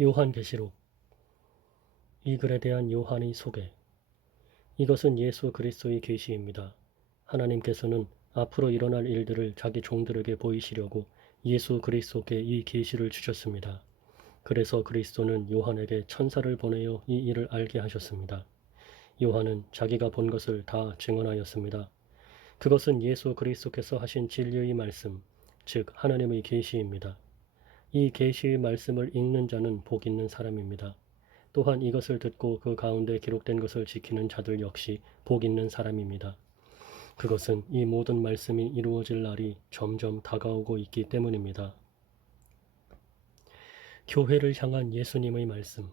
요한계시록. 이 글에 대한 요한의 소개. 이것은 예수 그리스도의 계시입니다. 하나님께서는 앞으로 일어날 일들을 자기 종들에게 보이시려고 예수 그리스도께 이 계시를 주셨습니다. 그래서 그리스도는 요한에게 천사를 보내어 이 일을 알게 하셨습니다. 요한은 자기가 본 것을 다 증언하였습니다. 그것은 예수 그리스도께서 하신 진리의 말씀, 즉 하나님의 계시입니다. 이 계시의 말씀을 읽는 자는 복 있는 사람입니다. 또한 이것을 듣고 그 가운데 기록된 것을 지키는 자들 역시 복 있는 사람입니다. 그것은 이 모든 말씀이 이루어질 날이 점점 다가오고 있기 때문입니다. 교회를 향한 예수님의 말씀.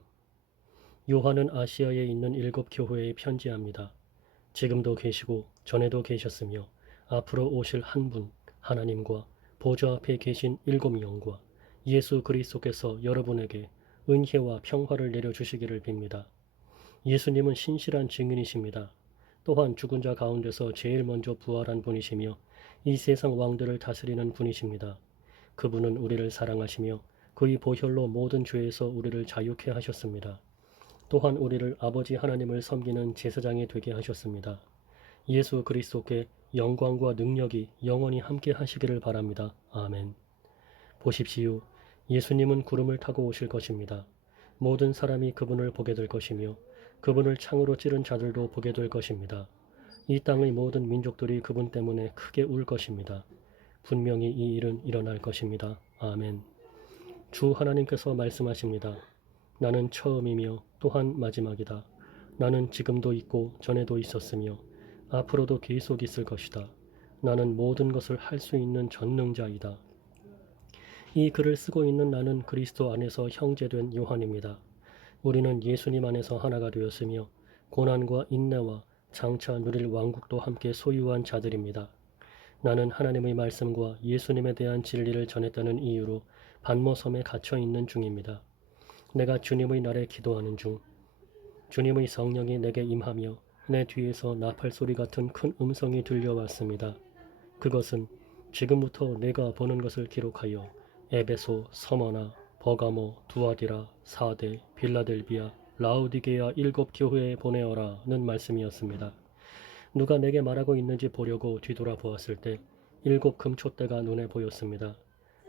요한은 아시아에 있는 7교회에 편지합니다. 지금도 계시고 전에도 계셨으며 앞으로 오실 한 분, 하나님과 보좌 앞에 계신 7영과 예수 그리스도께서 여러분에게 은혜와 평화를 내려주시기를 빕니다. 예수님은 신실한 증인이십니다. 또한 죽은 자 가운데서 제일 먼저 부활한 분이시며 이 세상 왕들을 다스리는 분이십니다. 그분은 우리를 사랑하시며 그의 보혈로 모든 죄에서 우리를 자유케 하셨습니다. 또한 우리를 아버지 하나님을 섬기는 제사장이 되게 하셨습니다. 예수 그리스도께 영광과 능력이 영원히 함께 하시기를 바랍니다. 아멘. 보십시오. 예수님은 구름을 타고 오실 것입니다. 모든 사람이 그분을 보게 될 것이며 그분을 창으로 찌른 자들도 보게 될 것입니다. 이 땅의 모든 민족들이 그분 때문에 크게 울 것입니다. 분명히 이 일은 일어날 것입니다. 아멘. 주 하나님께서 말씀하십니다. 나는 처음이며 또한 마지막이다. 나는 지금도 있고 전에도 있었으며 앞으로도 계속 있을 것이다. 나는 모든 것을 할 수 있는 전능자이다. 이 글을 쓰고 있는 나는 그리스도 안에서 형제된 요한입니다. 우리는 예수님 안에서 하나가 되었으며 고난과 인내와 장차 누릴 왕국도 함께 소유한 자들입니다. 나는 하나님의 말씀과 예수님에 대한 진리를 전했다는 이유로 반모섬에 갇혀 있는 중입니다. 내가 주님의 날에 기도하는 중 주님의 성령이 내게 임하며 내 뒤에서 나팔 소리 같은 큰 음성이 들려왔습니다. 그것은 지금부터 내가 보는 것을 기록하여 에베소, 서머나, 버가모, 두아디라, 사데, 빌라델비아, 라우디게아 7교회에 보내어라는 말씀이었습니다. 누가 내게 말하고 있는지 보려고 뒤돌아 보았을 때 7 금촛대가 눈에 보였습니다.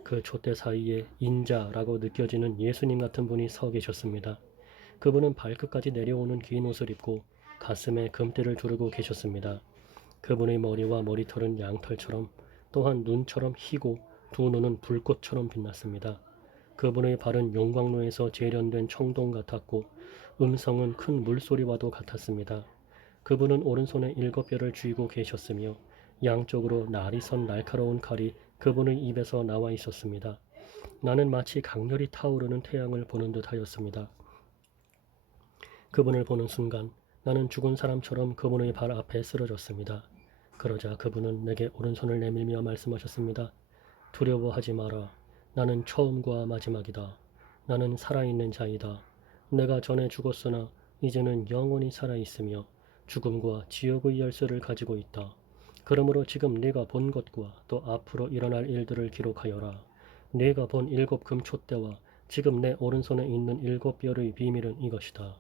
그 촛대 사이에 인자라고 느껴지는 예수님 같은 분이 서 계셨습니다. 그분은 발끝까지 내려오는 긴 옷을 입고 가슴에 금띠를 두르고 계셨습니다. 그분의 머리와 머리털은 양털처럼 또한 눈처럼 희고 두 눈은 불꽃처럼 빛났습니다. 그분의 발은 용광로에서 재련된 청동 같았고 음성은 큰 물소리와도 같았습니다. 그분은 오른손에 7뼈를 쥐고 계셨으며 양쪽으로 날이 선 날카로운 칼이 그분의 입에서 나와 있었습니다. 나는 마치 강렬히 타오르는 태양을 보는 듯 하였습니다. 그분을 보는 순간 나는 죽은 사람처럼 그분의 발 앞에 쓰러졌습니다. 그러자 그분은 내게 오른손을 내밀며 말씀하셨습니다. 두려워하지 마라. 나는 처음과 마지막이다. 나는 살아있는 자이다. 내가 전에 죽었으나 이제는 영원히 살아있으며 죽음과 지옥의 열쇠를 가지고 있다. 그러므로 지금 네가 본 것과 또 앞으로 일어날 일들을 기록하여라. 네가 본 7 금촛대와 지금 내 오른손에 있는 7별의 비밀은 이것이다.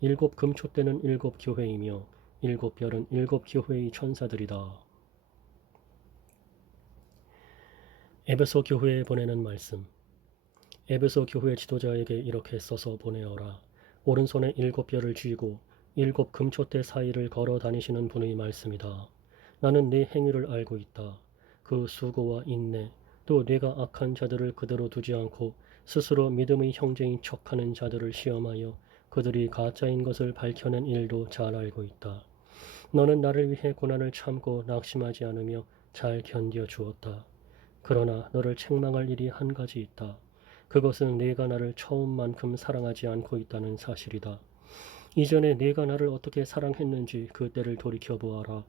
7 금촛대는 7 교회이며 7별은 7 교회의 천사들이다. 에베소 교회에 보내는 말씀. 에베소 교회 지도자에게 이렇게 써서 보내어라. 오른손에 7뼈를 쥐고 7 금촛대 사이를 걸어 다니시는 분의 말씀이다. 나는 네 행위를 알고 있다. 그 수고와 인내, 또 네가 악한 자들을 그대로 두지 않고 스스로 믿음의 형제인 척하는 자들을 시험하여 그들이 가짜인 것을 밝혀낸 일도 잘 알고 있다. 너는 나를 위해 고난을 참고 낙심하지 않으며 잘 견뎌 주었다. 그러나 너를 책망할 일이 한 가지 있다. 그것은 네가 나를 처음만큼 사랑하지 않고 있다는 사실이다. 이전에 네가 나를 어떻게 사랑했는지 그때를 돌이켜보아라.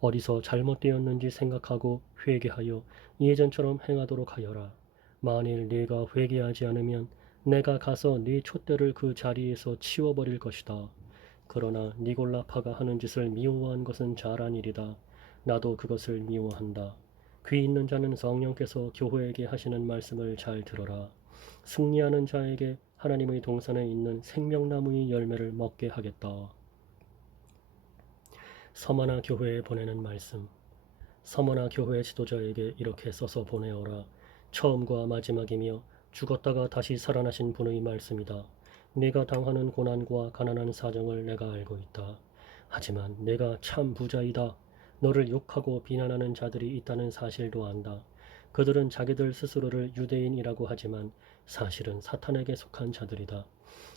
어디서 잘못되었는지 생각하고 회개하여 예전처럼 행하도록 하여라. 만일 네가 회개하지 않으면 내가 가서 네 촛대를 그 자리에서 치워버릴 것이다. 그러나 니골라파가 하는 짓을 미워한 것은 잘한 일이다. 나도 그것을 미워한다. 귀 있는 자는 성령께서 교회에게 하시는 말씀을 잘 들어라. 승리하는 자에게 하나님의 동산에 있는 생명나무의 열매를 먹게 하겠다. 서머나 교회에 보내는 말씀. 서머나 교회 지도자에게 이렇게 써서 보내어라. 처음과 마지막이며 죽었다가 다시 살아나신 분의 말씀이다. 네가 당하는 고난과 가난한 사정을 내가 알고 있다. 하지만 내가 참 부자이다. 너를 욕하고 비난하는 자들이 있다는 사실도 안다. 그들은 자기들 스스로를 유대인이라고 하지만 사실은 사탄에게 속한 자들이다.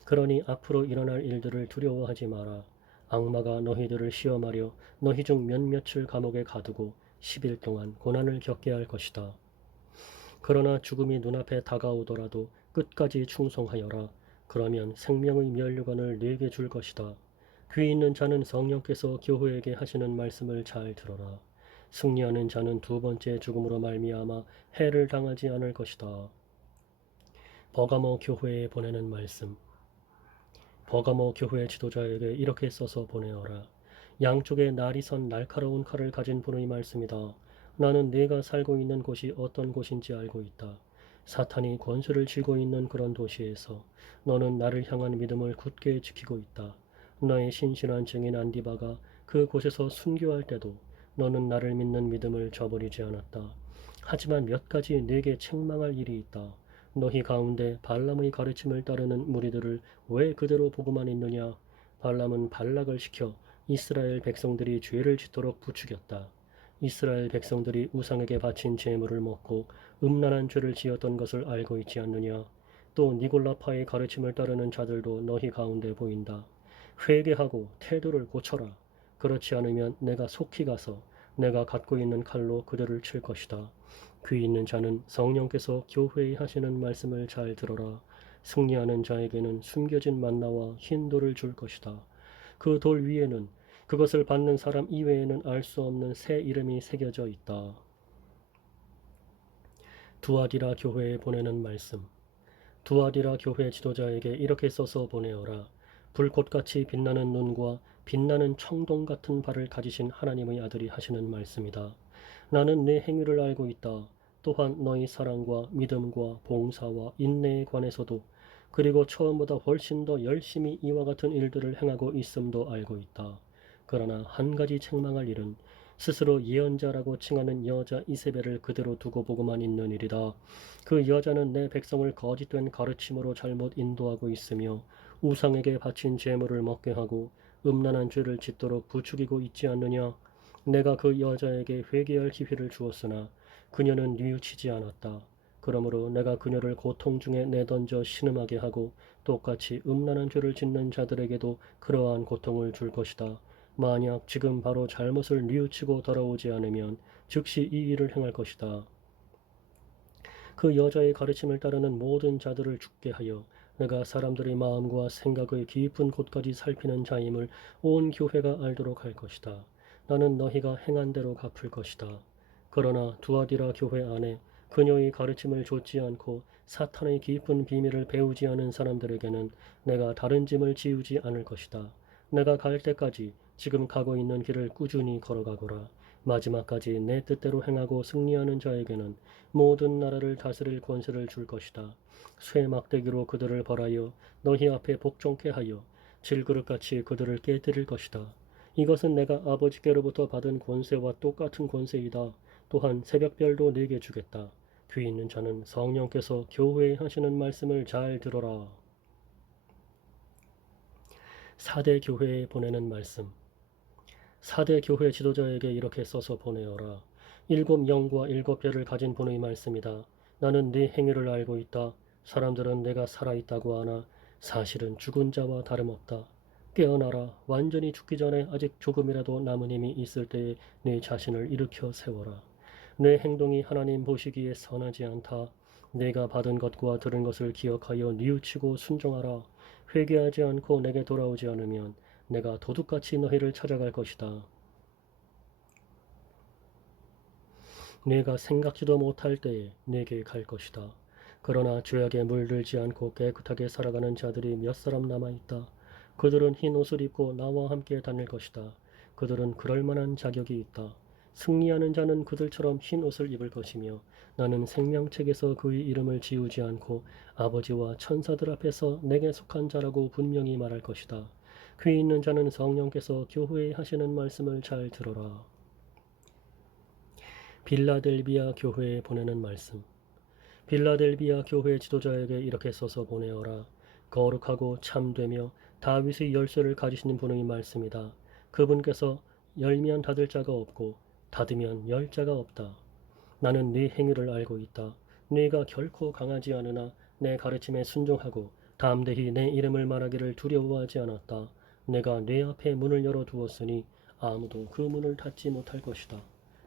그러니 앞으로 일어날 일들을 두려워하지 마라. 악마가 너희들을 시험하려 너희 중 몇몇을 감옥에 가두고 10일 동안 고난을 겪게 할 것이다. 그러나 죽음이 눈앞에 다가오더라도 끝까지 충성하여라. 그러면 생명의 면류관을 네게 줄 것이다. 귀 있는 자는 성령께서 교회에게 하시는 말씀을 잘 들어라. 승리하는 자는 두 번째 죽음으로 말미암아 해를 당하지 않을 것이다. 버가모 교회에 보내는 말씀. 버가모 교회 지도자에게 이렇게 써서 보내어라. 양쪽에 날이 선 날카로운 칼을 가진 분의 말씀이다. 나는 네가 살고 있는 곳이 어떤 곳인지 알고 있다. 사탄이 권세를 쥐고 있는 그런 도시에서 너는 나를 향한 믿음을 굳게 지키고 있다. 너의 신실한 증인 안디바가 그 곳에서 순교할 때도 너는 나를 믿는 믿음을 저버리지 않았다. 하지만 몇 가지 네게 책망할 일이 있다. 너희 가운데 발람의 가르침을 따르는 무리들을 왜 그대로 보고만 있느냐? 발람은 발락을 시켜 이스라엘 백성들이 죄를 짓도록 부추겼다. 이스라엘 백성들이 우상에게 바친 제물을 먹고 음란한 죄를 지었던 것을 알고 있지 않느냐? 또 니골라파의 가르침을 따르는 자들도 너희 가운데 보인다. 회개하고 태도를 고쳐라. 그렇지 않으면 내가 속히 가서 내가 갖고 있는 칼로 그들을 칠 것이다. 귀 있는 자는 성령께서 교회에 하시는 말씀을 잘 들어라. 승리하는 자에게는 숨겨진 만나와 흰 돌을 줄 것이다. 그 돌 위에는 그것을 받는 사람 이외에는 알 수 없는 새 이름이 새겨져 있다. 두아디라 교회에 보내는 말씀. 두아디라 교회 지도자에게 이렇게 써서 보내어라. 불꽃같이 빛나는 눈과 빛나는 청동 같은 발을 가지신 하나님의 아들이 하시는 말씀이다. 나는 내 행위를 알고 있다. 또한 너희 사랑과 믿음과 봉사와 인내에 관해서도 그리고 처음보다 훨씬 더 열심히 이와 같은 일들을 행하고 있음도 알고 있다. 그러나 한 가지 책망할 일은 스스로 예언자라고 칭하는 여자 이세벨을 그대로 두고 보고만 있는 일이다. 그 여자는 내 백성을 거짓된 가르침으로 잘못 인도하고 있으며 우상에게 바친 제물을 먹게 하고 음란한 죄를 짓도록 부추기고 있지 않느냐? 내가 그 여자에게 회개할 기회를 주었으나 그녀는 뉘우치지 않았다. 그러므로 내가 그녀를 고통 중에 내던져 신음하게 하고 똑같이 음란한 죄를 짓는 자들에게도 그러한 고통을 줄 것이다. 만약 지금 바로 잘못을 뉘우치고 돌아오지 않으면 즉시 이 일을 행할 것이다. 그 여자의 가르침을 따르는 모든 자들을 죽게 하여 내가 사람들의 마음과 생각의 깊은 곳까지 살피는 자임을 온 교회가 알도록 할 것이다. 나는 너희가 행한 대로 갚을 것이다. 그러나 두아디라 교회 안에 그녀의 가르침을 좇지 않고 사탄의 깊은 비밀을 배우지 않은 사람들에게는 내가 다른 짐을 지우지 않을 것이다. 내가 갈 때까지 지금 가고 있는 길을 꾸준히 걸어가거라. 마지막까지 내 뜻대로 행하고 승리하는 자에게는 모든 나라를 다스릴 권세를 줄 것이다. 쇠 막대기로 그들을 벌하여 너희 앞에 복종케 하여 질그릇같이 그들을 깨뜨릴 것이다. 이것은 내가 아버지께로부터 받은 권세와 똑같은 권세이다. 또한 새벽별도 네게 주겠다. 귀 있는 자는 성령께서 교회에 하시는 말씀을 잘 들어라. 사대 교회에 보내는 말씀. 사대 교회 지도자에게 이렇게 써서 보내어라. 7 영과 7 별을 가진 분의 말씀이다. 나는 네 행위를 알고 있다. 사람들은 내가 살아있다고 하나 사실은 죽은 자와 다름없다. 깨어나라. 완전히 죽기 전에 아직 조금이라도 남은 힘이 있을 때에 네 자신을 일으켜 세워라. 내 행동이 하나님 보시기에 선하지 않다. 내가 받은 것과 들은 것을 기억하여 뉘우치고 순종하라. 회개하지 않고 내게 돌아오지 않으면 내가 도둑같이 너희를 찾아갈 것이다. 내가 생각지도 못할 때에 내게 갈 것이다. 그러나 죄악에 물들지 않고 깨끗하게 살아가는 자들이 몇 사람 남아있다. 그들은 흰 옷을 입고 나와 함께 다닐 것이다. 그들은 그럴 만한 자격이 있다. 승리하는 자는 그들처럼 흰 옷을 입을 것이며 나는 생명책에서 그의 이름을 지우지 않고 아버지와 천사들 앞에서 내게 속한 자라고 분명히 말할 것이다. 귀 있는 자는 성령께서 교회에 하시는 말씀을 잘 들어라. 빌라델비아 교회에 보내는 말씀. 빌라델비아 교회 지도자에게 이렇게 써서 보내어라. 거룩하고 참되며 다윗의 열쇠를 가지시는 분의 말씀이다. 그분께서 열면 닫을 자가 없고 닫으면 열 자가 없다. 나는 네 행위를 알고 있다. 네가 결코 강하지 않으나 내 가르침에 순종하고 담대히 내 이름을 말하기를 두려워하지 않았다. 내가 네 앞에 문을 열어두었으니 아무도 그 문을 닫지 못할 것이다.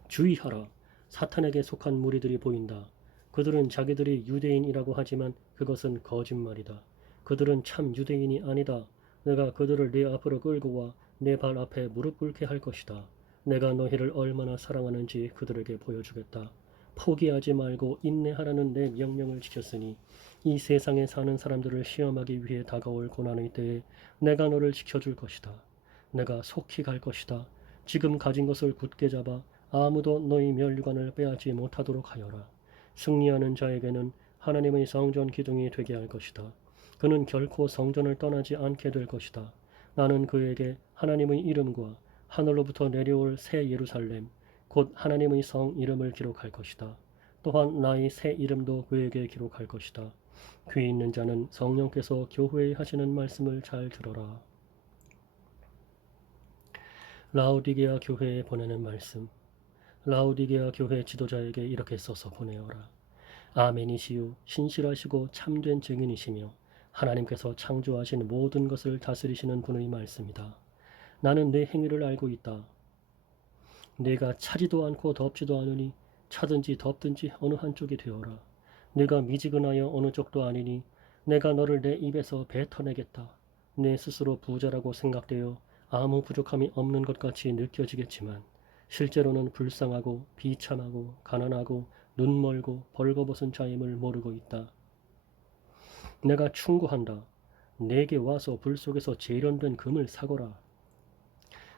주의하라. 사탄에게 속한 무리들이 보인다. 그들은 자기들이 유대인이라고 하지만 그것은 거짓말이다. 그들은 참 유대인이 아니다. 내가 그들을 네 앞으로 끌고 와 내 발 앞에 무릎 꿇게 할 것이다. 내가 너희를 얼마나 사랑하는지 그들에게 보여주겠다. 포기하지 말고 인내하라는 내 명령을 지켰으니 이 세상에 사는 사람들을 시험하기 위해 다가올 고난의 때에 내가 너를 지켜줄 것이다. 내가 속히 갈 것이다. 지금 가진 것을 굳게 잡아 아무도 너희 면류관을 빼앗지 못하도록 하여라. 승리하는 자에게는 하나님의 성전 기둥이 되게 할 것이다. 그는 결코 성전을 떠나지 않게 될 것이다. 나는 그에게 하나님의 이름과 하늘로부터 내려올 새 예루살렘, 곧 하나님의 성 이름을 기록할 것이다. 또한 나의 새 이름도 그에게 기록할 것이다. 귀 있는 자는 성령께서 교회에 하시는 말씀을 잘 들어라. 라오디게아 교회에 보내는 말씀. 라오디게아 교회 지도자에게 이렇게 써서 보내어라. 아멘이시요 신실하시고 참된 증인이시며 하나님께서 창조하신 모든 것을 다스리시는 분의 말씀이다. 나는 내 행위를 알고 있다. 내가 차지도 않고 덥지도 않으니 차든지 덥든지 어느 한쪽이 되어라. 내가 미지근하여 어느 쪽도 아니니 내가 너를 내 입에서 뱉어내겠다. 내 스스로 부자라고 생각되어 아무 부족함이 없는 것 같이 느껴지겠지만 실제로는 불쌍하고 비참하고 가난하고 눈멀고 벌거벗은 자임을 모르고 있다. 내가 충고한다. 내게 와서 불 속에서 재련된 금을 사거라.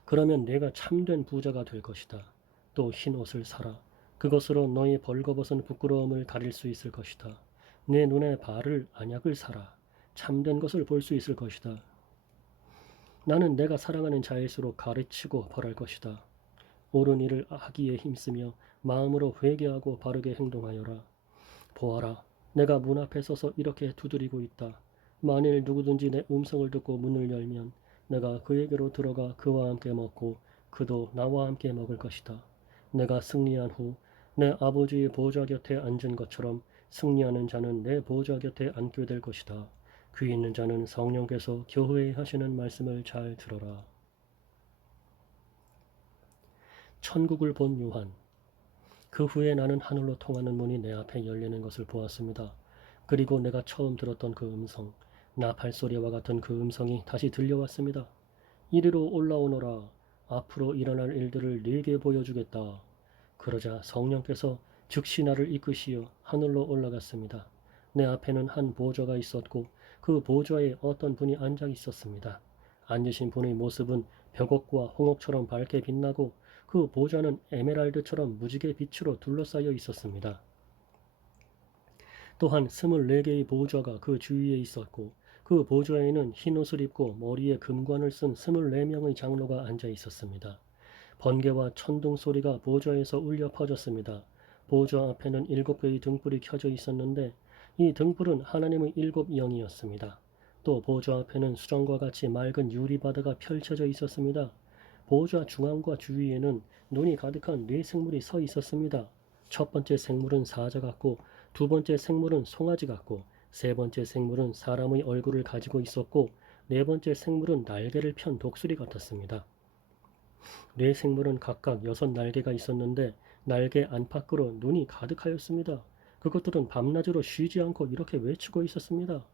그러면 내가 참된 부자가 될 것이다. 또 흰 옷을 사라. 그것으로 너의 벌거벗은 부끄러움을 가릴 수 있을 것이다. 내 눈에 바를 안약을 사라. 참된 것을 볼 수 있을 것이다. 나는 내가 사랑하는 자일수록 가르치고 벌할 것이다. 옳은 일을 하기에 힘쓰며 마음으로 회개하고 바르게 행동하여라. 보아라, 내가 문 앞에 서서 이렇게 두드리고 있다. 만일 누구든지 내 음성을 듣고 문을 열면 내가 그에게로 들어가 그와 함께 먹고 그도 나와 함께 먹을 것이다. 내가 승리한 후 내 아버지의 보좌 곁에 앉은 것처럼 승리하는 자는 내 보좌 곁에 앉게 될 것이다. 귀 있는 자는 성령께서 교회에 하시는 말씀을 잘 들어라. 천국을 본 요한. 그 후에 나는 하늘로 통하는 문이 내 앞에 열리는 것을 보았습니다. 그리고 내가 처음 들었던 그 음성, 나팔소리와 같은 그 음성이 다시 들려왔습니다. 이리로 올라오너라. 앞으로 일어날 일들을 네게 보여주겠다. 그러자 성령께서 즉시 나를 이끄시어 하늘로 올라갔습니다. 내 앞에는 한 보좌가 있었고 그 보좌에 어떤 분이 앉아 있었습니다. 앉으신 분의 모습은 벽옥과 홍옥처럼 밝게 빛나고 그 보좌는 에메랄드처럼 무지개 빛으로 둘러싸여 있었습니다. 또한 24개의 보좌가 그 주위에 있었고 그 보좌에는 흰 옷을 입고 머리에 금관을 쓴 24명의 장로가 앉아 있었습니다. 번개와 천둥 소리가 보좌에서 울려 퍼졌습니다. 보좌 앞에는 7개의 등불이 켜져 있었는데 이 등불은 하나님의 7영이었습니다. 또 보좌 앞에는 수정과 같이 맑은 유리바다가 펼쳐져 있었습니다. 보좌 중앙과 주위에는 눈이 가득한 4생물이 서 있었습니다. 첫 번째 생물은 사자 같고 두 번째 생물은 송아지 같고 세 번째 생물은 사람의 얼굴을 가지고 있었고 네 번째 생물은 날개를 편 독수리 같았습니다. 네 생물은 각각 6날개가 있었는데 날개 안팎으로 눈이 가득하였습니다. 그것들은 밤낮으로 쉬지 않고 이렇게 외치고 있었습니다.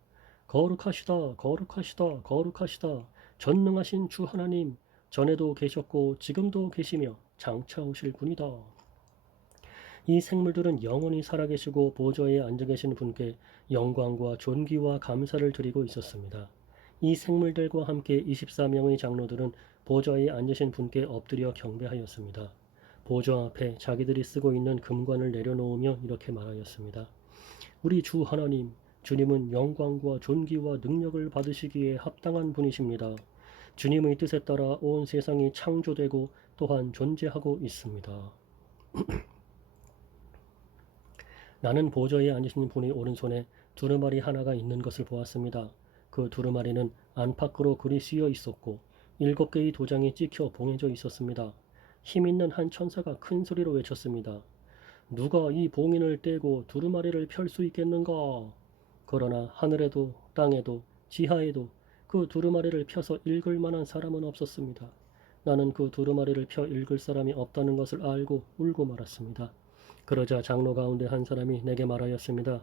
거룩하시다, 거룩하시다, 거룩하시다. 전능하신 주 하나님, 전에도 계셨고 지금도 계시며 장차 오실 분이다. 이 생물들은 영원히 살아계시고 보좌에 앉아 계신 분께 영광과 존귀와 감사를 드리고 있었습니다. 이 생물들과 함께 24명의 장로들은 보좌에 앉으신 분께 엎드려 경배하였습니다. 보좌 앞에 자기들이 쓰고 있는 금관을 내려놓으며 이렇게 말하였습니다. 우리 주 하나님, 주님은 영광과 존귀와 능력을 받으시기에 합당한 분이십니다. 주님의 뜻에 따라 온 세상이 창조되고 또한 존재하고 있습니다. 나는 보좌에 앉으신 분의 오른손에 두루마리 하나가 있는 것을 보았습니다. 그 두루마리는 안팎으로 글이 쓰여 있었고 7개의 도장이 찍혀 봉해져 있었습니다. 힘있는 한 천사가 큰 소리로 외쳤습니다. 누가 이 봉인을 떼고 두루마리를 펼 수 있겠는가? 그러나 하늘에도 땅에도 지하에도 그 두루마리를 펴서 읽을 만한 사람은 없었습니다. 나는 그 두루마리를 펴 읽을 사람이 없다는 것을 알고 울고 말았습니다. 그러자 장로 가운데 한 사람이 내게 말하였습니다.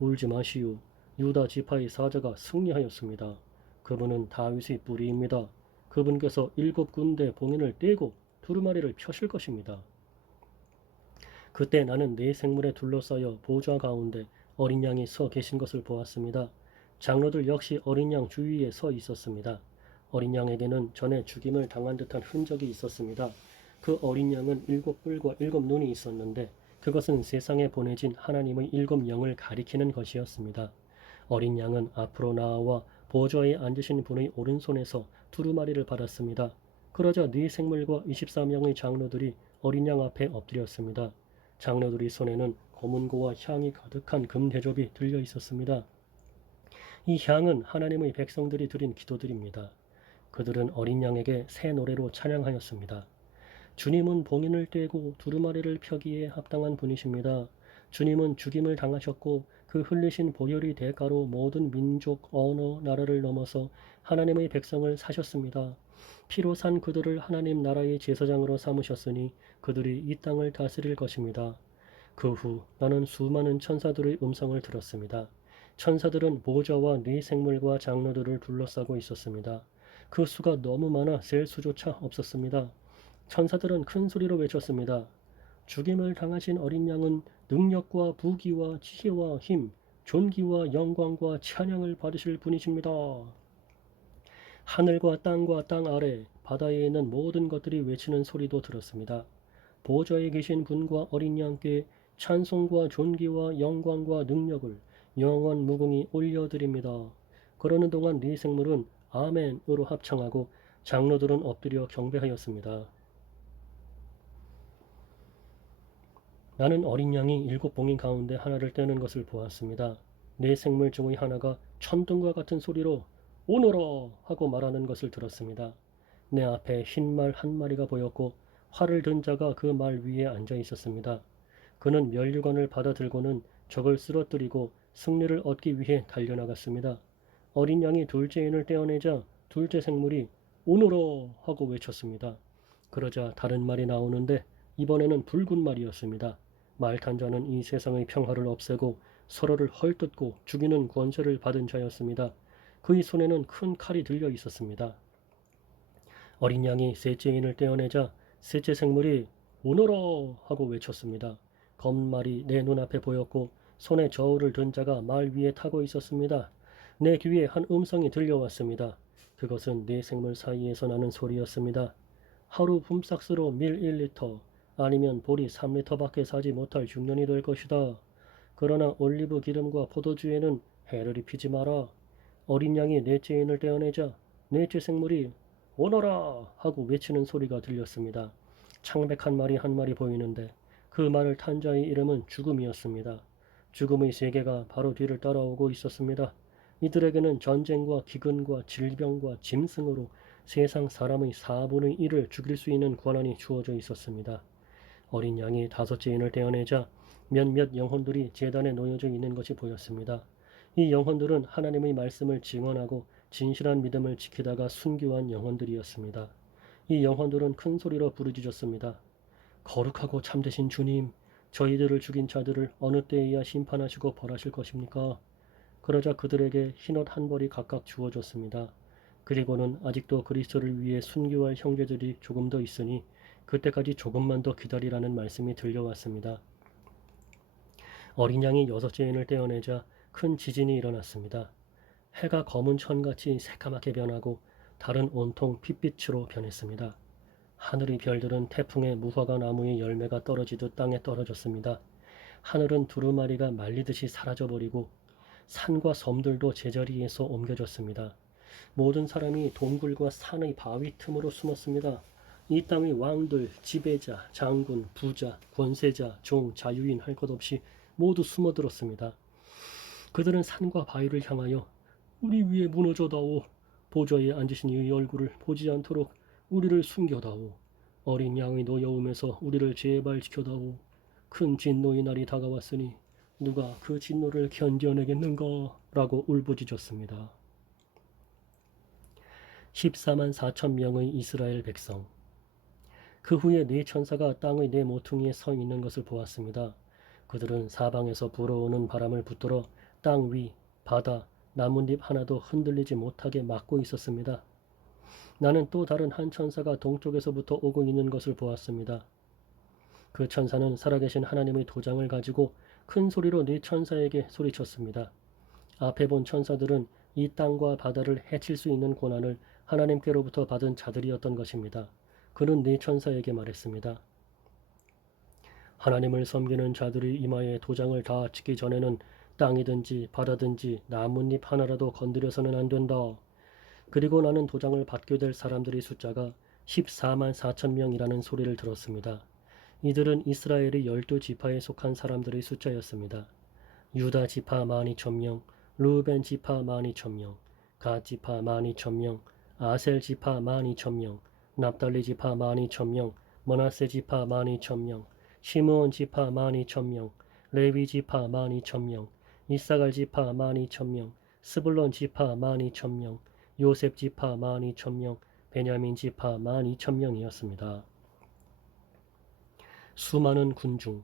울지 마시오. 유다 지파의 사자가 승리하였습니다. 그분은 다윗의 뿌리입니다. 그분께서 7군데 봉인을 떼고 두루마리를 펴실 것입니다. 그때 나는 네 생물에 둘러싸여 보좌 가운데 어린 양이 서 계신 것을 보았습니다. 장로들 역시 어린 양 주위에 서 있었습니다. 어린 양에게는 전에 죽임을 당한 듯한 흔적이 있었습니다. 그 어린 양은 7뿔과 7눈이 있었는데 그것은 세상에 보내진 하나님의 7영을 가리키는 것이었습니다. 어린 양은 앞으로 나아와 보좌에 앉으신 분의 오른손에서 두루마리를 받았습니다. 그러자 네 생물과 24명의 장로들이 어린 양 앞에 엎드렸습니다. 장로들의 손에는 검은고와 향이 가득한 금대접이 들려 있었습니다. 이 향은 하나님의 백성들이 드린 기도들입니다. 그들은 어린 양에게 새 노래로 찬양하였습니다. 주님은 봉인을 떼고 두루마리를 펴기에 합당한 분이십니다. 주님은 죽임을 당하셨고 그 흘리신 보혈의 대가로 모든 민족, 언어, 나라를 넘어서 하나님의 백성을 사셨습니다. 피로 산 그들을 하나님 나라의 제사장으로 삼으셨으니 그들이 이 땅을 다스릴 것입니다. 그 후 나는 수많은 천사들의 음성을 들었습니다. 천사들은 보좌와 네 생물과 장로들을 둘러싸고 있었습니다. 그 수가 너무 많아 셀 수조차 없었습니다. 천사들은 큰 소리로 외쳤습니다. 죽임을 당하신 어린 양은 능력과 부귀와 지혜와 힘, 존귀와 영광과 찬양을 받으실 분이십니다. 하늘과 땅 아래, 바다에 있는 모든 것들이 외치는 소리도 들었습니다. 보좌에 계신 분과 어린 양께 찬송과 존귀와 영광과 능력을 영원 무궁히 올려드립니다. 그러는 동안 네 생물은 아멘으로 합창하고 장로들은 엎드려 경배하였습니다. 나는 어린 양이 7봉인 가운데 하나를 떼는 것을 보았습니다. 네 생물 중의 하나가 천둥과 같은 소리로 오너라 하고 말하는 것을 들었습니다. 내 앞에 흰 말 한 마리가 보였고 활을 든 자가 그 말 위에 앉아 있었습니다. 그는 면류관을 받아들고는 적을 쓰러뜨리고 승리를 얻기 위해 달려나갔습니다. 어린 양이 둘째 인을 떼어내자 둘째 생물이 오너라 하고 외쳤습니다. 그러자 다른 말이 나오는데 이번에는 붉은 말이었습니다. 말 탄 자는 이 세상의 평화를 없애고 서로를 헐뜯고 죽이는 권세를 받은 자였습니다. 그의 손에는 큰 칼이 들려 있었습니다. 어린 양이 셋째 인을 떼어내자 셋째 생물이 오너라 하고 외쳤습니다. 검은 말이 내 눈앞에 보였고 손에 저울을 든 자가 말 위에 타고 있었습니다. 내 귀에 한 음성이 들려왔습니다. 그것은 네 생물 사이에서 나는 소리였습니다. 하루 품삯으로 밀 1리터 아니면 보리 3리터밖에 사지 못할 중년이 될 것이다. 그러나 올리브 기름과 포도주에는 해를 입히지 마라. 어린 양이 넷째 인을 떼어내자 넷째 생물이 오너라 하고 외치는 소리가 들렸습니다. 창백한 말이 한 마리 보이는데 그 말을 탄 자의 이름은 죽음이었습니다. 죽음의 세계가 바로 뒤를 따라오고 있었습니다. 이들에게는 전쟁과 기근과 질병과 짐승으로 세상 사람의 4분의 1을 죽일 수 있는 권한이 주어져 있었습니다. 어린 양이 다섯째 인을 떼어내자 몇몇 영혼들이 제단에 놓여져 있는 것이 보였습니다. 이 영혼들은 하나님의 말씀을 증언하고 진실한 믿음을 지키다가 순교한 영혼들이었습니다. 이 영혼들은 큰 소리로 부르짖었습니다. 거룩하고 참되신 주님, 저희들을 죽인 자들을 어느 때에야 심판하시고 벌하실 것입니까? 그러자 그들에게 흰옷 한 벌이 각각 주어졌습니다. 그리고는 아직도 그리스도를 위해 순교할 형제들이 조금 더 있으니 그때까지 조금만 더 기다리라는 말씀이 들려왔습니다. 어린 양이 여섯째 인을 떼어내자 큰 지진이 일어났습니다. 해가 검은 천같이 새까맣게 변하고 달은 온통 핏빛으로 변했습니다. 하늘의 별들은 태풍에 무화과 나무의 열매가 떨어지듯 땅에 떨어졌습니다. 하늘은 두루마리가 말리듯이 사라져버리고 산과 섬들도 제자리에서 옮겨졌습니다. 모든 사람이 동굴과 산의 바위 틈으로 숨었습니다. 이 땅의 왕들, 지배자, 장군, 부자, 권세자, 종, 자유인 할 것 없이 모두 숨어들었습니다. 그들은 산과 바위를 향하여 우리 위에 무너져다오. 보좌에 앉으신 이의 얼굴을 보지 않도록 우리를 숨겨다오. 어린 양의 노여움에서 우리를 제발 지켜다오. 큰 진노의 날이 다가왔으니 누가 그 진노를 견뎌내겠는가? 라고 울부짖었습니다. 14만 4천 명의 이스라엘 백성. 그 후에 네 천사가 땅의 네 모퉁이에 서 있는 것을 보았습니다. 그들은 사방에서 불어오는 바람을 붙들어 땅 위, 바다, 나뭇잎 하나도 흔들리지 못하게 막고 있었습니다. 나는 또 다른 한 천사가 동쪽에서부터 오고 있는 것을 보았습니다. 그 천사는 살아계신 하나님의 도장을 가지고 큰 소리로 네 천사에게 소리쳤습니다. 앞에 본 천사들은 이 땅과 바다를 해칠 수 있는 고난을 하나님께로부터 받은 자들이었던 것입니다. 그는 네 천사에게 말했습니다. 하나님을 섬기는 자들의 이마에 도장을 다 찍기 전에는 땅이든지 바다든지 나뭇잎 하나라도 건드려서는 안 된다. 그리고 나는 도장을 받게 될 사람들의 숫자가 14만 4천 명이라는 소리를 들었습니다. 이들은 이스라엘의 12지파에 속한 사람들의 숫자였습니다. 유다 지파 12,000명, 루벤 지파 12,000명, 갓 지파 12,000명, 아셀 지파 12,000명, 납달리 지파 12,000명, 머나세 지파 12,000명, 시므온 지파 12,000명, 레위 지파 12,000명, 이사갈 지파 12,000명, 스불론 지파 12,000명, 요셉 지파 12,000명, 베냐민 지파 12,000명이었습니다. 수많은 군중.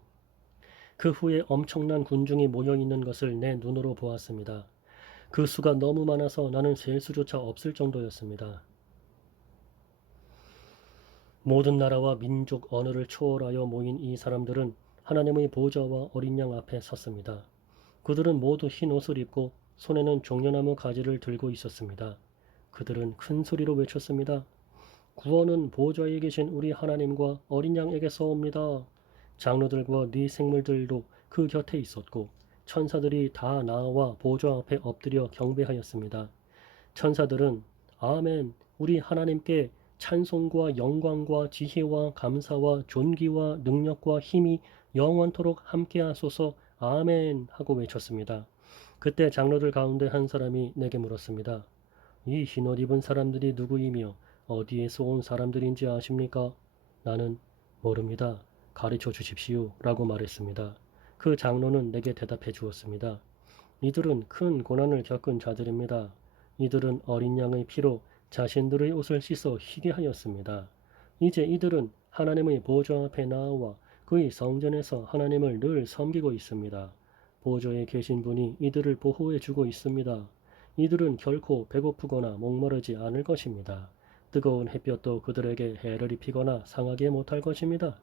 그 후에 엄청난 군중이 모여있는 것을 내 눈으로 보았습니다. 그 수가 너무 많아서 나는 셀 수조차 없을 정도였습니다. 모든 나라와 민족 언어를 초월하여 모인 이 사람들은 하나님의 보좌와 어린 양 앞에 섰습니다. 그들은 모두 흰 옷을 입고 손에는 종려나무 가지를 들고 있었습니다. 그들은 큰 소리로 외쳤습니다. 구원은 보좌에 계신 우리 하나님과 어린 양에게서 옵니다. 장로들과 네 생물들도 그 곁에 있었고 천사들이 다 나와 보좌 앞에 엎드려 경배하였습니다. 천사들은 아멘, 우리 하나님께 찬송과 영광과 지혜와 감사와 존귀와 능력과 힘이 영원토록 함께하소서 아멘 하고 외쳤습니다. 그때 장로들 가운데 한 사람이 내게 물었습니다. 이 흰옷 입은 사람들이 누구이며 어디에서 온 사람들인지 아십니까? 나는 모릅니다. 가르쳐 주십시오 라고 말했습니다. 그 장로는 내게 대답해 주었습니다. 이들은 큰 고난을 겪은 자들입니다. 이들은 어린 양의 피로 자신들의 옷을 씻어 희게 하였습니다. 이제 이들은 하나님의 보좌 앞에 나와 그의 성전에서 하나님을 늘 섬기고 있습니다. 보좌에 계신 분이 이들을 보호해 주고 있습니다. 이들은 결코 배고프거나 목마르지 않을 것입니다. 뜨거운 햇볕도 그들에게 해를 입히거나 상하게 못할 것입니다.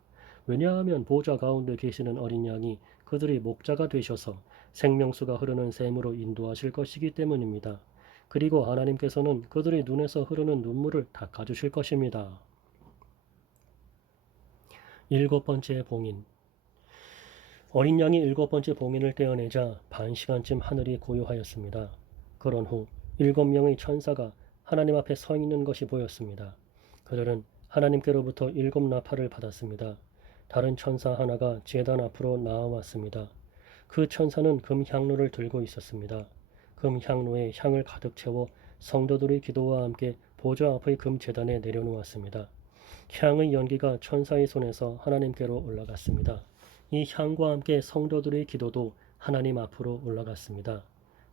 왜냐하면 보좌 가운데 계시는 어린 양이 그들의 목자가 되셔서 생명수가 흐르는 샘으로 인도하실 것이기 때문입니다. 그리고 하나님께서는 그들의 눈에서 흐르는 눈물을 닦아주실 것입니다. 7번째 봉인. 어린 양이 7번째 봉인을 떼어내자 반 시간쯤 하늘이 고요하였습니다. 그런 후 7명의 천사가 하나님 앞에 서 있는 것이 보였습니다. 그들은 하나님께로부터 7나팔을 받았습니다. 다른 천사 하나가 제단 앞으로 나와왔습니다. 그 천사는 금향로를 들고 있었습니다. 금향로에 향을 가득 채워 성도들의 기도와 함께 보좌 앞의 금제단에 내려놓았습니다. 향의 연기가 천사의 손에서 하나님께로 올라갔습니다. 이 향과 함께 성도들의 기도도 하나님 앞으로 올라갔습니다.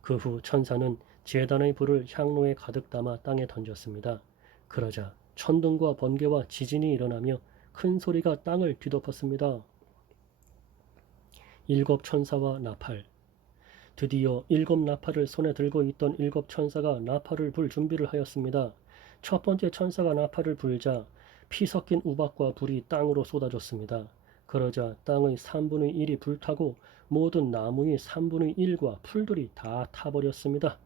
그 후 천사는 제단의 불을 향로에 가득 담아 땅에 던졌습니다. 그러자 천둥과 번개와 지진이 일어나며 큰 소리가 땅을 뒤덮었습니다. 7 천사와 나팔. 드디어 7 나팔을 손에 들고 있던 7 천사가 나팔을 불 준비를 하였습니다. 첫 번째 천사가 나팔을 불자 피 섞인 우박과 불이 땅으로 쏟아졌습니다. 그러자 땅의 3분의 1이 불타고 모든 나무의 3분의 1과 풀들이 다 타버렸습니다.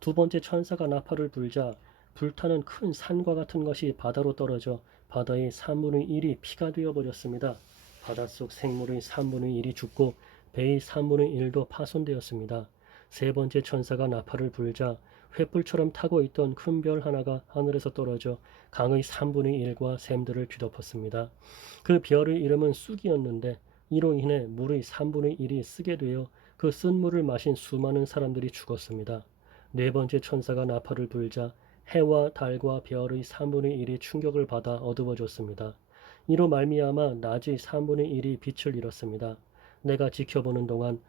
두 번째 천사가 나팔을 불자 불타는 큰 산과 같은 것이 바다로 떨어져 바다의 3분의 1이 피가 되어버렸습니다. 바닷속 생물의 3분의 1이 죽고 배의 3분의 1도 파손되었습니다. 세 번째 천사가 나팔을 불자 횃불처럼 타고 있던 큰 별 하나가 하늘에서 떨어져 강의 3분의 1과 샘들을 뒤덮었습니다. 그 별의 이름은 쑥이었는데 이로 인해 물의 3분의 1이 쓰게 되어 그 쓴 물을 마신 수많은 사람들이 죽었습니다. 네 번째 천사가 나팔을 불자 해와 달과 별의 3분의 1이 충격을 받아 어두워졌습니다. 이로 말미암아 낮의 3분의 1이 빛을 잃었습니다. 내가 지켜보는 동안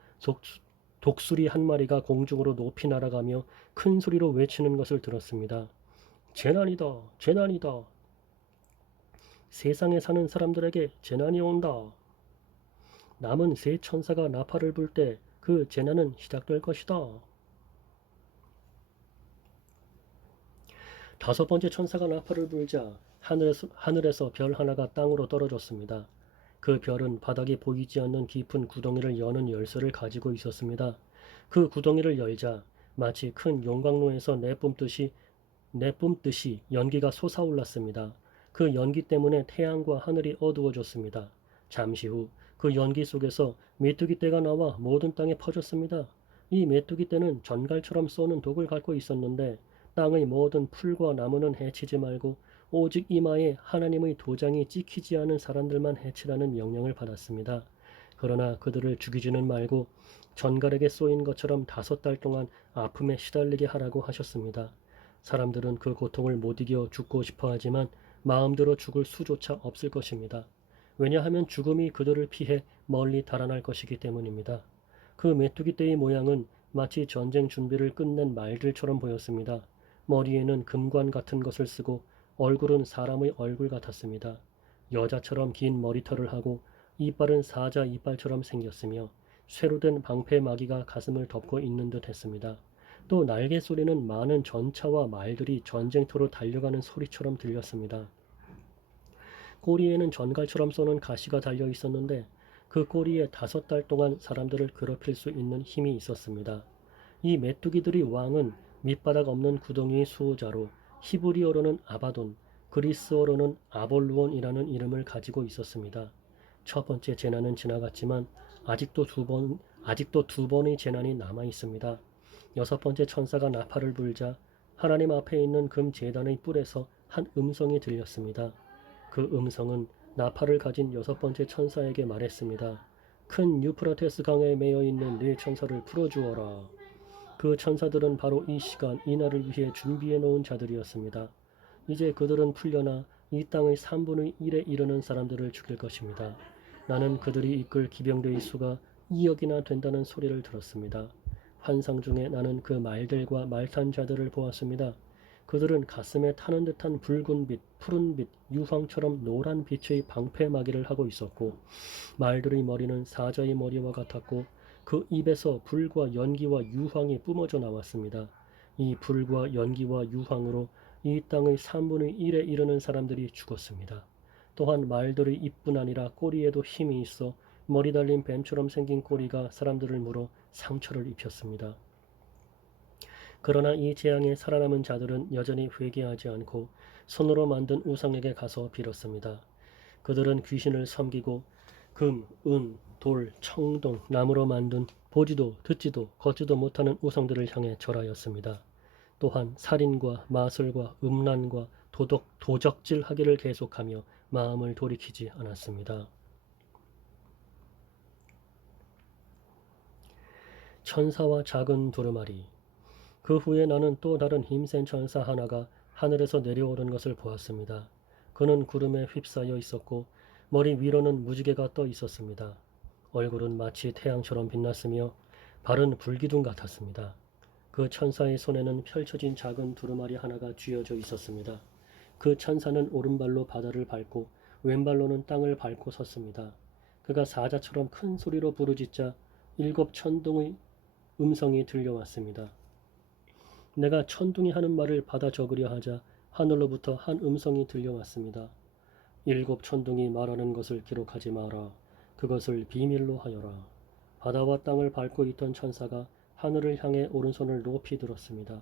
독수리 한 마리가 공중으로 높이 날아가며 큰 소리로 외치는 것을 들었습니다. 재난이다, 재난이다. 세상에 사는 사람들에게 재난이 온다. 남은 세 천사가 나팔을 불 때 그 재난은 시작될 것이다. 다섯 번째 천사가 나팔을 불자 하늘에서 별 하나가 땅으로 떨어졌습니다. 그 별은 바닥에 보이지 않는 깊은 구덩이를 여는 열쇠를 가지고 있었습니다. 그 구덩이를 열자 마치 큰 용광로에서 내뿜듯이 연기가 솟아올랐습니다. 그 연기 때문에 태양과 하늘이 어두워졌습니다. 잠시 후 그 연기 속에서 메뚜기 떼가 나와 모든 땅에 퍼졌습니다. 이 메뚜기 떼는 전갈처럼 쏘는 독을 갖고 있었는데 땅의 모든 풀과 나무는 해치지 말고 오직 이마에 하나님의 도장이 찍히지 않은 사람들만 해치라는 명령을 받았습니다. 그러나 그들을 죽이지는 말고 전갈에게 쏘인 것처럼 5달 동안 아픔에 시달리게 하라고 하셨습니다. 사람들은 그 고통을 못 이겨 죽고 싶어 하지만 마음대로 죽을 수조차 없을 것입니다. 왜냐하면 죽음이 그들을 피해 멀리 달아날 것이기 때문입니다. 그 메뚜기 떼의 모양은 마치 전쟁 준비를 끝낸 말들처럼 보였습니다. 머리에는 금관 같은 것을 쓰고 얼굴은 사람의 얼굴 같았습니다. 여자처럼 긴 머리털을 하고 이빨은 사자 이빨처럼 생겼으며 쇠로 된 방패 마귀가 가슴을 덮고 있는 듯 했습니다. 또 날개 소리는 많은 전차와 말들이 전쟁터로 달려가는 소리처럼 들렸습니다. 꼬리에는 전갈처럼 쏘는 가시가 달려 있었는데 그 꼬리에 5달 동안 사람들을 괴롭힐 수 있는 힘이 있었습니다. 이 메뚜기들의 왕은 밑바닥 없는 구덩이의 수호자로 히브리어로는 아바돈, 그리스어로는 아볼루온이라는 이름을 가지고 있었습니다. 첫 번째 재난은 지나갔지만 아직도 두 번의 재난이 남아 있습니다. 여섯 번째 천사가 나팔을 불자 하나님 앞에 있는 금 제단의 뿔에서 한 음성이 들렸습니다. 그 음성은 나팔을 가진 여섯 번째 천사에게 말했습니다. 큰 유프라테스 강에 매여 있는 네 천사를 풀어주어라. 그 천사들은 바로 이 시간 이 날을 위해 준비해 놓은 자들이었습니다. 이제 그들은 풀려나 이 땅의 3분의 1에 이르는 사람들을 죽일 것입니다. 나는 그들이 이끌 기병대의 수가 2억이나 된다는 소리를 들었습니다. 환상 중에 나는 그 말들과 말탄 자들을 보았습니다. 그들은 가슴에 타는 듯한 붉은 빛, 푸른 빛, 유황처럼 노란 빛의 방패 마개를 하고 있었고 말들의 머리는 사자의 머리와 같았고 그 입에서 불과 연기와 유황이 뿜어져 나왔습니다. 이 불과 연기와 유황으로 이 땅의 3분의 1에 이르는 사람들이 죽었습니다. 또한 말들의 입뿐 아니라 꼬리에도 힘이 있어 머리 달린 뱀처럼 생긴 꼬리가 사람들을 물어 상처를 입혔습니다. 그러나 이 재앙에 살아남은 자들은 여전히 회개하지 않고 손으로 만든 우상에게 가서 빌었습니다. 그들은 귀신을 섬기고 금, 은, 돌, 청동, 나무로 만든 보지도 듣지도 걷지도 못하는 우상들을 향해 절하였습니다. 또한 살인과 마술과 음란과 도적질하기를 계속하며 마음을 돌이키지 않았습니다. 천사와 작은 두루마리. 그 후에 나는 또 다른 힘센 천사 하나가 하늘에서 내려오는 것을 보았습니다. 그는 구름에 휩싸여 있었고 머리 위로는 무지개가 떠 있었습니다. 얼굴은 마치 태양처럼 빛났으며 발은 불기둥 같았습니다. 그 천사의 손에는 펼쳐진 작은 두루마리 하나가 쥐어져 있었습니다. 그 천사는 오른발로 바다를 밟고 왼발로는 땅을 밟고 섰습니다. 그가 사자처럼 큰 소리로 부르짖자 7 천둥의 음성이 들려왔습니다. 내가 천둥이 하는 말을 받아 적으려 하자 하늘로부터 한 음성이 들려왔습니다. 7 천둥이 말하는 것을 기록하지 마라. 그것을 비밀로 하여라. 바다와 땅을 밟고 있던 천사가 하늘을 향해 오른손을 높이 들었습니다.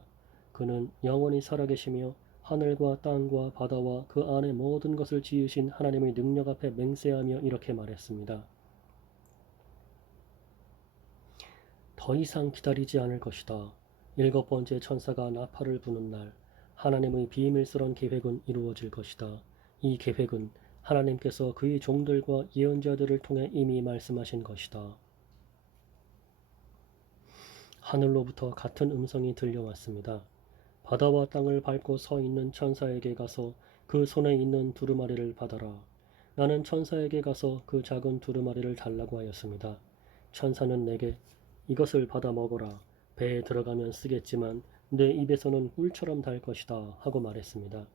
그는 영원히 살아계시며 하늘과 땅과 바다와 그 안에 모든 것을 지으신 하나님의 능력 앞에 맹세하며 이렇게 말했습니다. 더 이상 기다리지 않을 것이다. 7번째 천사가 나팔을 부는 날 하나님의 비밀스러운 계획은 이루어질 것이다. 이 계획은 하나님께서 그의 종들과 예언자들을 통해 이미 말씀하신 것이다. 하늘로부터 같은 음성이 들려왔습니다. 바다와 땅을 밟고 서 있는 천사에게 가서 그 손에 있는 두루마리를 받아라. 나는 천사에게 가서 그 작은 두루마리를 달라고 하였습니다. 천사는 내게 이것을 받아 먹어라. 배에 들어가면 쓰겠지만 내 입에서는 꿀처럼 달 것이다 하고 말했습니다.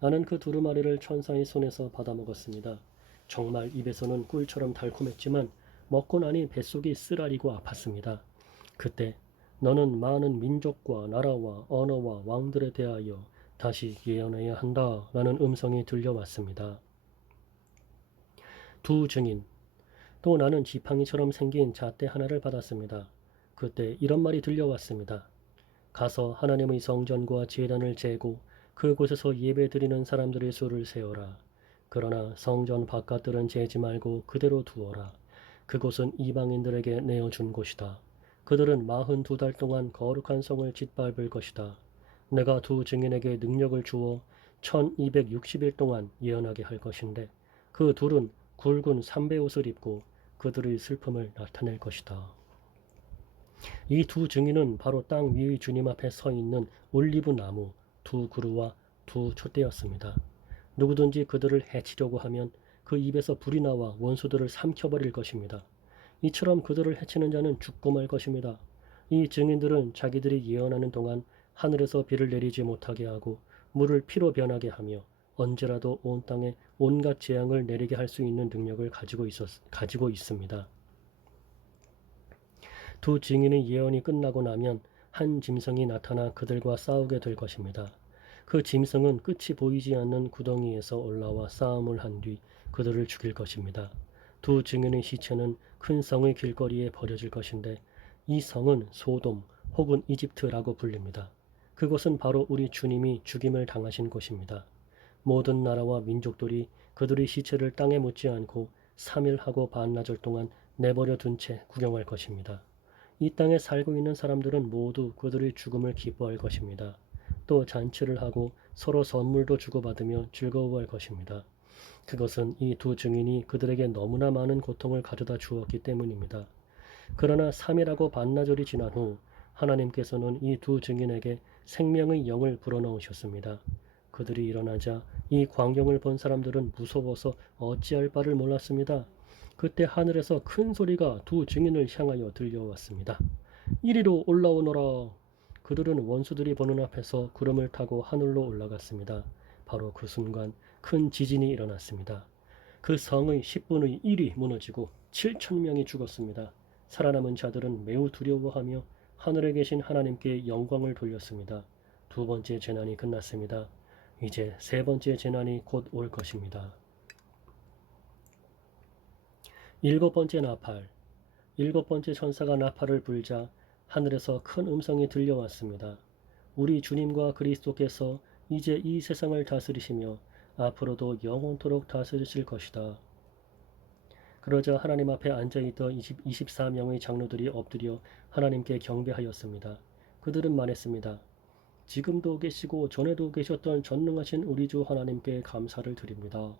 나는 그 두루마리를 천사의 손에서 받아 먹었습니다. 정말 입에서는 꿀처럼 달콤했지만 먹고 나니 뱃속이 쓰라리고 아팠습니다. 그때 너는 많은 민족과 나라와 언어와 왕들에 대하여 다시 예언해야 한다 라는 음성이 들려왔습니다. 두 증인. 또 나는 지팡이처럼 생긴 잣대 하나를 받았습니다. 그때 이런 말이 들려왔습니다. 가서 하나님의 성전과 제단을 재고 그곳에서 예배드리는 사람들의 수를 세어라. 그러나 성전 바깥들은 재지 말고 그대로 두어라. 그곳은 이방인들에게 내어준 곳이다. 그들은 42달 동안 거룩한 성을 짓밟을 것이다. 내가 두 증인에게 능력을 주어 1260일 동안 예언하게 할 것인데 그 둘은 굵은 삼배 옷을 입고 그들의 슬픔을 나타낼 것이다. 이 두 증인은 바로 땅 위의 주님 앞에 서 있는 올리브 나무 두 그루와 두 촛대였습니다. 누구든지 그들을 해치려고 하면 그 입에서 불이 나와 원수들을 삼켜버릴 것입니다. 이처럼 그들을 해치는 자는 죽고 말 것입니다. 이 증인들은 자기들이 예언하는 동안 하늘에서 비를 내리지 못하게 하고 물을 피로 변하게 하며 언제라도 온 땅에 온갖 재앙을 내리게 할 수 있는 능력을 가지고 있습니다. 두 증인의 예언이 끝나고 나면 한 짐승이 나타나 그들과 싸우게 될 것입니다. 그 짐승은 끝이 보이지 않는 구덩이에서 올라와 싸움을 한 뒤 그들을 죽일 것입니다. 두 증인의 시체는 큰 성의 길거리에 버려질 것인데 이 성은 소돔 혹은 이집트라고 불립니다. 그곳은 바로 우리 주님이 죽임을 당하신 곳입니다. 모든 나라와 민족들이 그들의 시체를 땅에 묻지 않고 3일하고 반나절 동안 내버려 둔 채 구경할 것입니다. 이 땅에 살고 있는 사람들은 모두 그들의 죽음을 기뻐할 것입니다. 또 잔치를 하고 서로 선물도 주고받으며 즐거워할 것입니다. 그것은 이 두 증인이 그들에게 너무나 많은 고통을 가져다 주었기 때문입니다. 그러나 3일하고 반나절이 지난 후 하나님께서는 이 두 증인에게 생명의 영을 불어넣으셨습니다. 그들이 일어나자 이 광경을 본 사람들은 무서워서 어찌할 바를 몰랐습니다. 그때 하늘에서 큰 소리가 두 증인을 향하여 들려왔습니다. 이리로 올라오너라. 그들은 원수들이 보는 앞에서 구름을 타고 하늘로 올라갔습니다. 바로 그 순간 큰 지진이 일어났습니다. 그 성의 10분의 1이 무너지고 7,000명이 죽었습니다. 살아남은 자들은 매우 두려워하며 하늘에 계신 하나님께 영광을 돌렸습니다. 두 번째 재난이 끝났습니다. 이제 세 번째 재난이 곧 올 것입니다. 7번째 나팔. 7번째 천사가 나팔을 불자 하늘에서 큰 음성이 들려왔습니다. 우리 주님과 그리스도께서 이제 이 세상을 다스리시며 앞으로도 영원토록 다스리실 것이다. 그러자 하나님 앞에 앉아있던 24명의 장로들이 엎드려 하나님께 경배하였습니다. 그들은 말했습니다. 지금도 계시고 전에도 계셨던 전능하신 우리 주 하나님께 감사를 드립니다.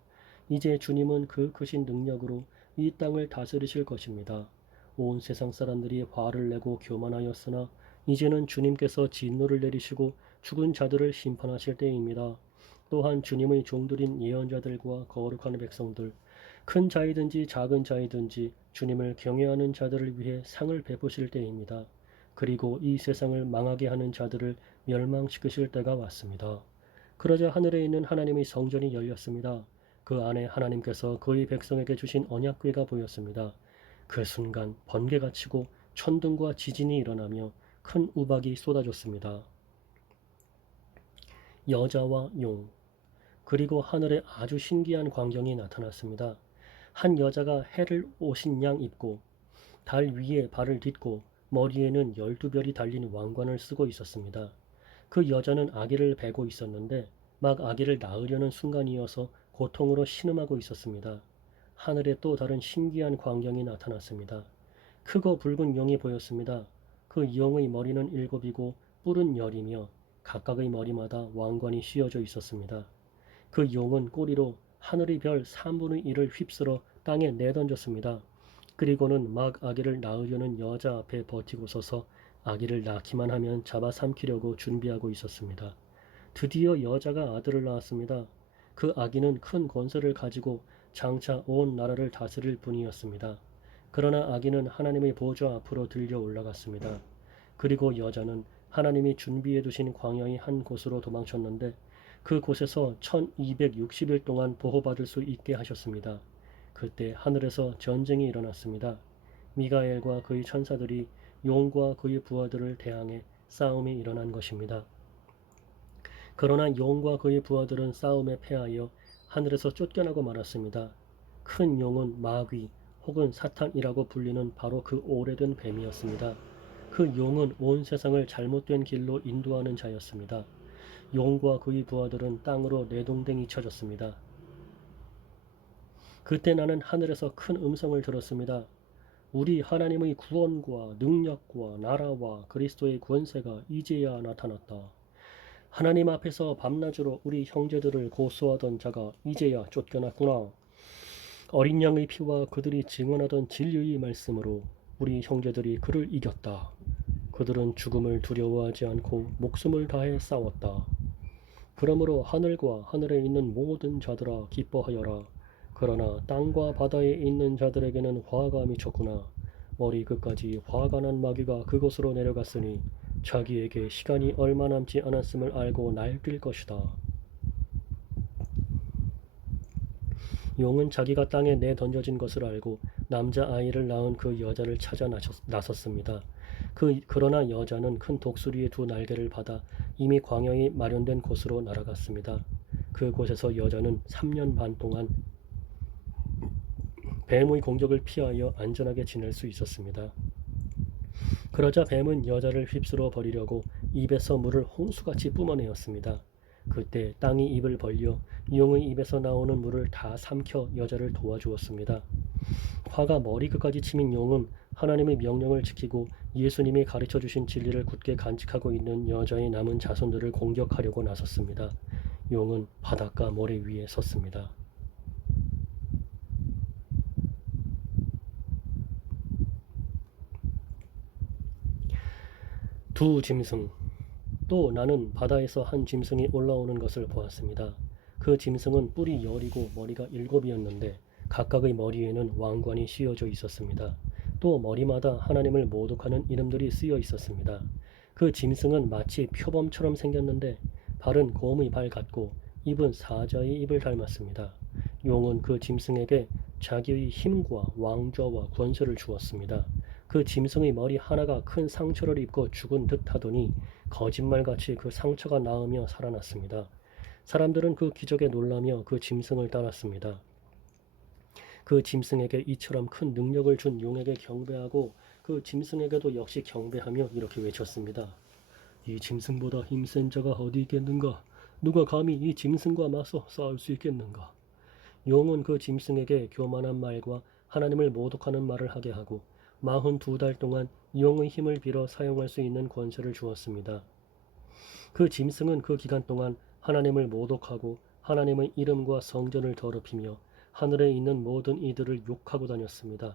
이제 주님은 그 크신 능력으로 이 땅을 다스리실 것입니다. 온 세상 사람들이 화를 내고 교만하였으나 이제는 주님께서 진노를 내리시고 죽은 자들을 심판하실 때입니다. 또한 주님의 종들인 예언자들과 거룩한 백성들, 큰 자이든지 작은 자이든지 주님을 경외하는 자들을 위해 상을 베푸실 때입니다. 그리고 이 세상을 망하게 하는 자들을 멸망시키실 때가 왔습니다. 그러자 하늘에 있는 하나님의 성전이 열렸습니다. 그 안에 하나님께서 그의 백성에게 주신 언약궤가 보였습니다. 그 순간 번개가 치고 천둥과 지진이 일어나며 큰 우박이 쏟아졌습니다. 여자와 용, 그리고 하늘에 아주 신기한 광경이 나타났습니다. 한 여자가 해를 옷인 양 입고 달 위에 발을 딛고 머리에는 12별이 달린 왕관을 쓰고 있었습니다. 그 여자는 아기를 베고 있었는데 막 아기를 낳으려는 순간이어서 고통으로 신음하고 있었습니다. 하늘에 또 다른 신기한 광경이 나타났습니다. 크고 붉은 용이 보였습니다. 그 용의 머리는 7이고 뿔은 10이며 각각의 머리마다 왕관이 씌어져 있었습니다. 그 용은 꼬리로 하늘의 별 3분의 1을 휩쓸어 땅에 내던졌습니다. 그리고는 막 아기를 낳으려는 여자 앞에 버티고 서서 아기를 낳기만 하면 잡아삼키려고 준비하고 있었습니다. 드디어 여자가 아들을 낳았습니다. 그 아기는 큰 권세를 가지고 장차 온 나라를 다스릴 분이었습니다. 그러나 아기는 하나님의 보좌 앞으로 들려 올라갔습니다. 그리고 여자는 하나님이 준비해 두신 광야의 한 곳으로 도망쳤는데 그 곳에서 1260일 동안 보호받을 수 있게 하셨습니다. 그때 하늘에서 전쟁이 일어났습니다. 미가엘과 그의 천사들이 용과 그의 부하들을 대항해 싸움이 일어난 것입니다. 그러나 용과 그의 부하들은 싸움에 패하여 하늘에서 쫓겨나고 말았습니다. 큰 용은 마귀 혹은 사탄이라고 불리는 바로 그 오래된 뱀이었습니다. 그 용은 온 세상을 잘못된 길로 인도하는 자였습니다. 용과 그의 부하들은 땅으로 내동댕이 쳐졌습니다. 그때 나는 하늘에서 큰 음성을 들었습니다. 우리 하나님의 구원과 능력과 나라와 그리스도의 권세가 이제야 나타났다. 하나님 앞에서 밤낮으로 우리 형제들을 고소하던 자가 이제야 쫓겨났구나. 어린 양의 피와 그들이 증언하던 진리의 말씀으로 우리 형제들이 그를 이겼다. 그들은 죽음을 두려워하지 않고 목숨을 다해 싸웠다. 그러므로 하늘과 하늘에 있는 모든 자들아 기뻐하여라. 그러나 땅과 바다에 있는 자들에게는 화가 미쳤구나. 머리 끝까지 화가 난 마귀가 그곳으로 내려갔으니 자기에게 시간이 얼마 남지 않았음을 알고 날뛸 것이다. 용은 자기가 땅에 내던져진 것을 알고 남자아이를 낳은 그 여자를 찾아 나섰습니다. 그러나 여자는 큰 독수리의 두 날개를 받아 이미 광야에 마련된 곳으로 날아갔습니다. 그곳에서 여자는 3년 반 동안 뱀의 공격을 피하여 안전하게 지낼 수 있었습니다. 그러자 뱀은 여자를 휩쓸어 버리려고 입에서 물을 홍수같이 뿜어내었습니다. 그때 땅이 입을 벌려 용의 입에서 나오는 물을 다 삼켜 여자를 도와주었습니다. 화가 머리끝까지 치민 용은 하나님의 명령을 지키고 예수님이 가르쳐 주신 진리를 굳게 간직하고 있는 여자의 남은 자손들을 공격하려고 나섰습니다. 용은 바닷가 모래 위에 섰습니다. 두 짐승. 또 나는 바다에서 한 짐승이 올라오는 것을 보았습니다. 그 짐승은 뿔이 10이고 머리가 7이었는데 각각의 머리에는 왕관이 씌어져 있었습니다. 또 머리마다 하나님을 모독하는 이름들이 쓰여 있었습니다. 그 짐승은 마치 표범처럼 생겼는데 발은 곰의 발 같고 입은 사자의 입을 닮았습니다. 용은 그 짐승에게 자기의 힘과 왕좌와 권세를 주었습니다. 그 짐승의 머리 하나가 큰 상처를 입고 죽은 듯 하더니 거짓말같이 그 상처가 나으며 살아났습니다. 사람들은 그 기적에 놀라며 그 짐승을 따랐습니다. 그 짐승에게 이처럼 큰 능력을 준 용에게 경배하고 그 짐승에게도 역시 경배하며 이렇게 외쳤습니다. 이 짐승보다 힘센 자가 어디 있겠는가? 누가 감히 이 짐승과 맞서 싸울 수 있겠는가? 용은 그 짐승에게 교만한 말과 하나님을 모독하는 말을 하게 하고 42달 동안 용의 힘을 빌어 사용할 수 있는 권세를 주었습니다. 그 짐승은 그 기간 동안 하나님을 모독하고 하나님의 이름과 성전을 더럽히며 하늘에 있는 모든 이들을 욕하고 다녔습니다.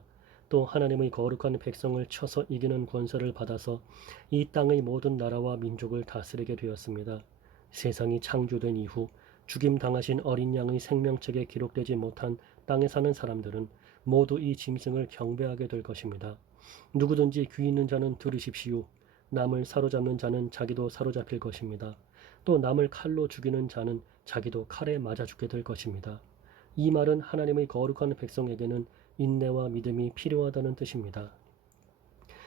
또 하나님의 거룩한 백성을 쳐서 이기는 권세를 받아서 이 땅의 모든 나라와 민족을 다스리게 되었습니다. 세상이 창조된 이후 죽임당하신 어린 양의 생명책에 기록되지 못한 땅에 사는 사람들은 모두 이 짐승을 경배하게 될 것입니다. 누구든지 귀 있는 자는 들으십시오. 남을 사로잡는 자는 자기도 사로잡힐 것입니다. 또 남을 칼로 죽이는 자는 자기도 칼에 맞아 죽게 될 것입니다. 이 말은 하나님의 거룩한 백성에게는 인내와 믿음이 필요하다는 뜻입니다.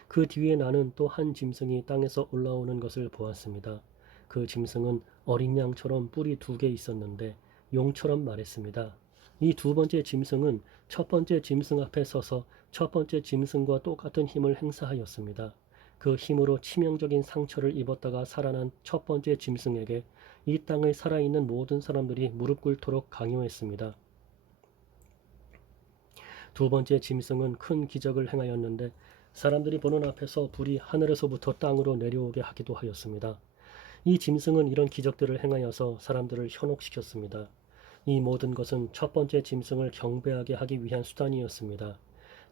그 뒤에 나는 또 한 짐승이 땅에서 올라오는 것을 보았습니다. 그 짐승은 어린 양처럼 뿔이 2개 있었는데 용처럼 말했습니다. 이 두 번째 짐승은 첫 번째 짐승 앞에 서서 첫 번째 짐승과 똑같은 힘을 행사하였습니다. 그 힘으로 치명적인 상처를 입었다가 살아난 첫 번째 짐승에게 이 땅에 살아있는 모든 사람들이 무릎 꿇도록 강요했습니다. 두 번째 짐승은 큰 기적을 행하였는데 사람들이 보는 앞에서 불이 하늘에서부터 땅으로 내려오게 하기도 하였습니다. 이 짐승은 이런 기적들을 행하여서 사람들을 현혹시켰습니다. 이 모든 것은 첫 번째 짐승을 경배하게 하기 위한 수단이었습니다.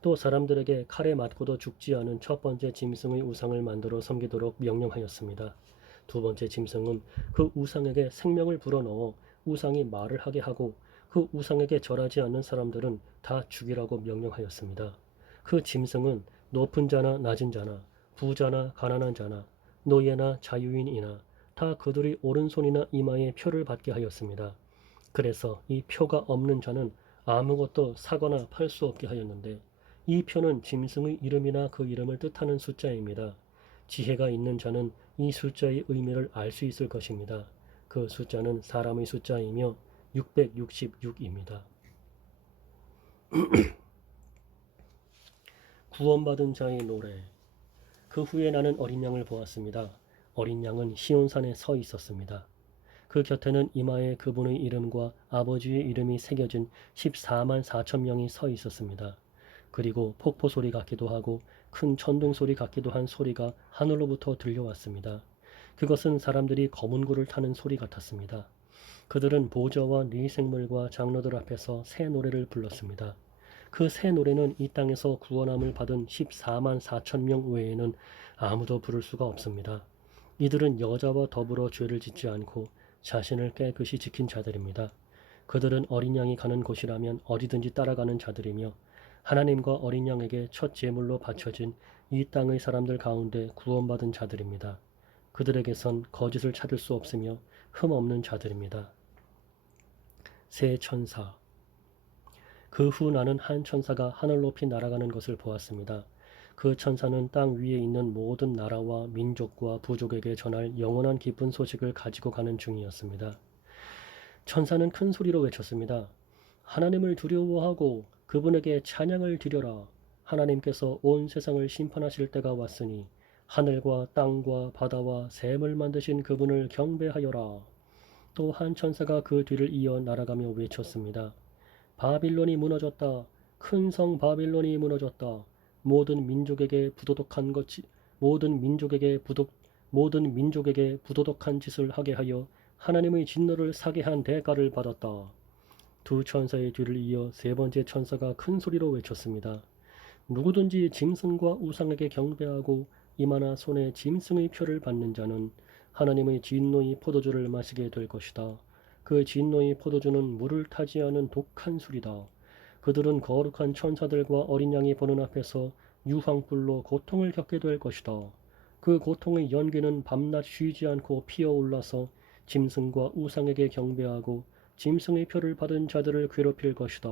또 사람들에게 칼에 맞고도 죽지 않은 첫 번째 짐승의 우상을 만들어 섬기도록 명령하였습니다. 두 번째 짐승은 그 우상에게 생명을 불어넣어 우상이 말을 하게 하고 그 우상에게 절하지 않는 사람들은 다 죽이라고 명령하였습니다. 그 짐승은 높은 자나 낮은 자나 부자나 가난한 자나 노예나 자유인이나 다 그들의 오른손이나 이마에 표를 받게 하였습니다. 그래서 이 표가 없는 자는 아무것도 사거나 팔 수 없게 하였는데 이 표는 짐승의 이름이나 그 이름을 뜻하는 숫자입니다. 지혜가 있는 자는 이 숫자의 의미를 알 수 있을 것입니다. 그 숫자는 사람의 숫자이며 666입니다. 구원받은 자의 노래. 그 후에 나는 어린 양을 보았습니다. 어린 양은 시온산에 서 있었습니다. 그 곁에는 이마에 그분의 이름과 아버지의 이름이 새겨진 14만 4천 명이 서 있었습니다. 그리고 폭포 소리 같기도 하고 큰 천둥 소리 같기도 한 소리가 하늘로부터 들려왔습니다. 그것은 사람들이 검은 구를 타는 소리 같았습니다. 그들은 보좌와 네 생물과 장로들 앞에서 새 노래를 불렀습니다. 그 새 노래는 이 땅에서 구원함을 받은 14만 4천 명 외에는 아무도 부를 수가 없습니다. 이들은 여자와 더불어 죄를 짓지 않고 자신을 깨끗이 지킨 자들입니다. 그들은 어린 양이 가는 곳이라면 어디든지 따라가는 자들이며 하나님과 어린 양에게 첫 제물로 바쳐진 이 땅의 사람들 가운데 구원받은 자들입니다. 그들에게선 거짓을 찾을 수 없으며 흠 없는 자들입니다. 새 천사. 그 후 나는 한 천사가 하늘 높이 날아가는 것을 보았습니다. 그 천사는 땅 위에 있는 모든 나라와 민족과 부족에게 전할 영원한 기쁜 소식을 가지고 가는 중이었습니다. 천사는 큰 소리로 외쳤습니다. 하나님을 두려워하고 그분에게 찬양을 드려라. 하나님께서 온 세상을 심판하실 때가 왔으니 하늘과 땅과 바다와 샘을 만드신 그분을 경배하여라. 또 한 천사가 그 뒤를 이어 날아가며 외쳤습니다. 바빌론이 무너졌다. 큰 성 바빌론이 무너졌다. 모든 민족에게 부도덕한 짓을 하게 하여 하나님의 진노를 사게 한 대가를 받았다. 두 천사의 뒤를 이어 세 번째 천사가 큰 소리로 외쳤습니다. 누구든지 짐승과 우상에게 경배하고 이마나 손에 짐승의 표를 받는 자는 하나님의 진노의 포도주를 마시게 될 것이다. 그 진노의 포도주는 물을 타지 않은 독한 술이다. 그들은 거룩한 천사들과 어린 양이 보는 앞에서 유황불로 고통을 겪게 될 것이다. 그 고통의 연기는 밤낮 쉬지 않고 피어올라서 짐승과 우상에게 경배하고 짐승의 표를 받은 자들을 괴롭힐 것이다.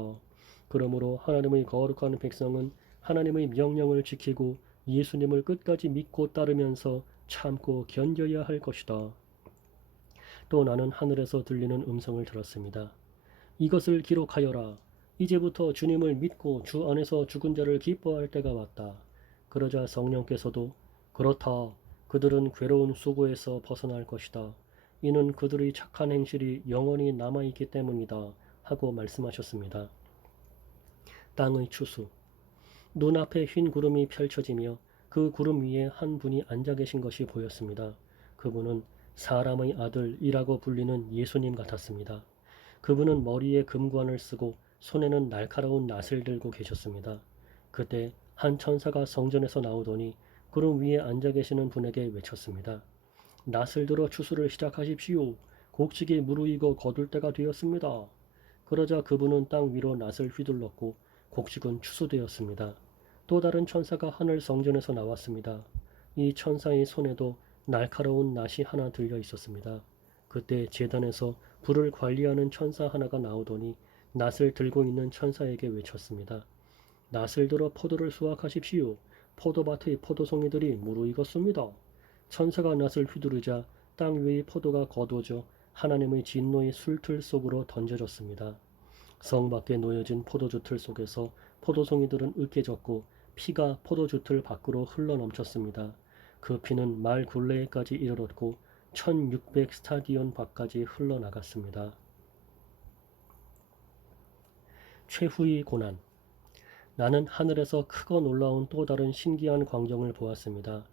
그러므로 하나님의 거룩한 백성은 하나님의 명령을 지키고 예수님을 끝까지 믿고 따르면서 참고 견뎌야 할 것이다. 또 나는 하늘에서 들리는 음성을 들었습니다. 이것을 기록하여라. 이제부터 주님을 믿고 주 안에서 죽은 자를 기뻐할 때가 왔다. 그러자 성령께서도 그렇다. 그들은 괴로운 수고에서 벗어날 것이다. 이는 그들의 착한 행실이 영원히 남아있기 때문이다. 하고 말씀하셨습니다. 땅의 추수. 눈앞에 흰 구름이 펼쳐지며 그 구름 위에 한 분이 앉아 계신 것이 보였습니다. 그분은 사람의 아들이라고 불리는 예수님 같았습니다. 그분은 머리에 금관을 쓰고 손에는 날카로운 낫을 들고 계셨습니다. 그때 한 천사가 성전에서 나오더니 구름 위에 앉아 계시는 분에게 외쳤습니다. 낫을 들어 추수를 시작하십시오. 곡식이 무르익어 거둘 때가 되었습니다. 그러자 그분은 땅 위로 낫을 휘둘렀고 곡식은 추수되었습니다. 또 다른 천사가 하늘 성전에서 나왔습니다. 이 천사의 손에도 날카로운 낫이 하나 들려 있었습니다. 그때 제단에서 불을 관리하는 천사 하나가 나오더니 낫을 들고 있는 천사에게 외쳤습니다. 낫을 들어 포도를 수확하십시오. 포도밭의 포도송이들이 무르익었습니다. 천사가 낫을 휘두르자 땅 위의 포도가 거두어져 하나님의 진노의 술틀 속으로 던져졌습니다. 성 밖에 놓여진 포도주 틀 속에서 포도송이들은 으깨졌고 피가 포도주 틀 밖으로 흘러넘쳤습니다. 그 피는 말 굴레에까지 이르렀고 1600 스타디온 밖까지 흘러나갔습니다. 최후의 고난. 나는 하늘에서 크고 놀라운 또 다른 신기한 광경을 보았습니다.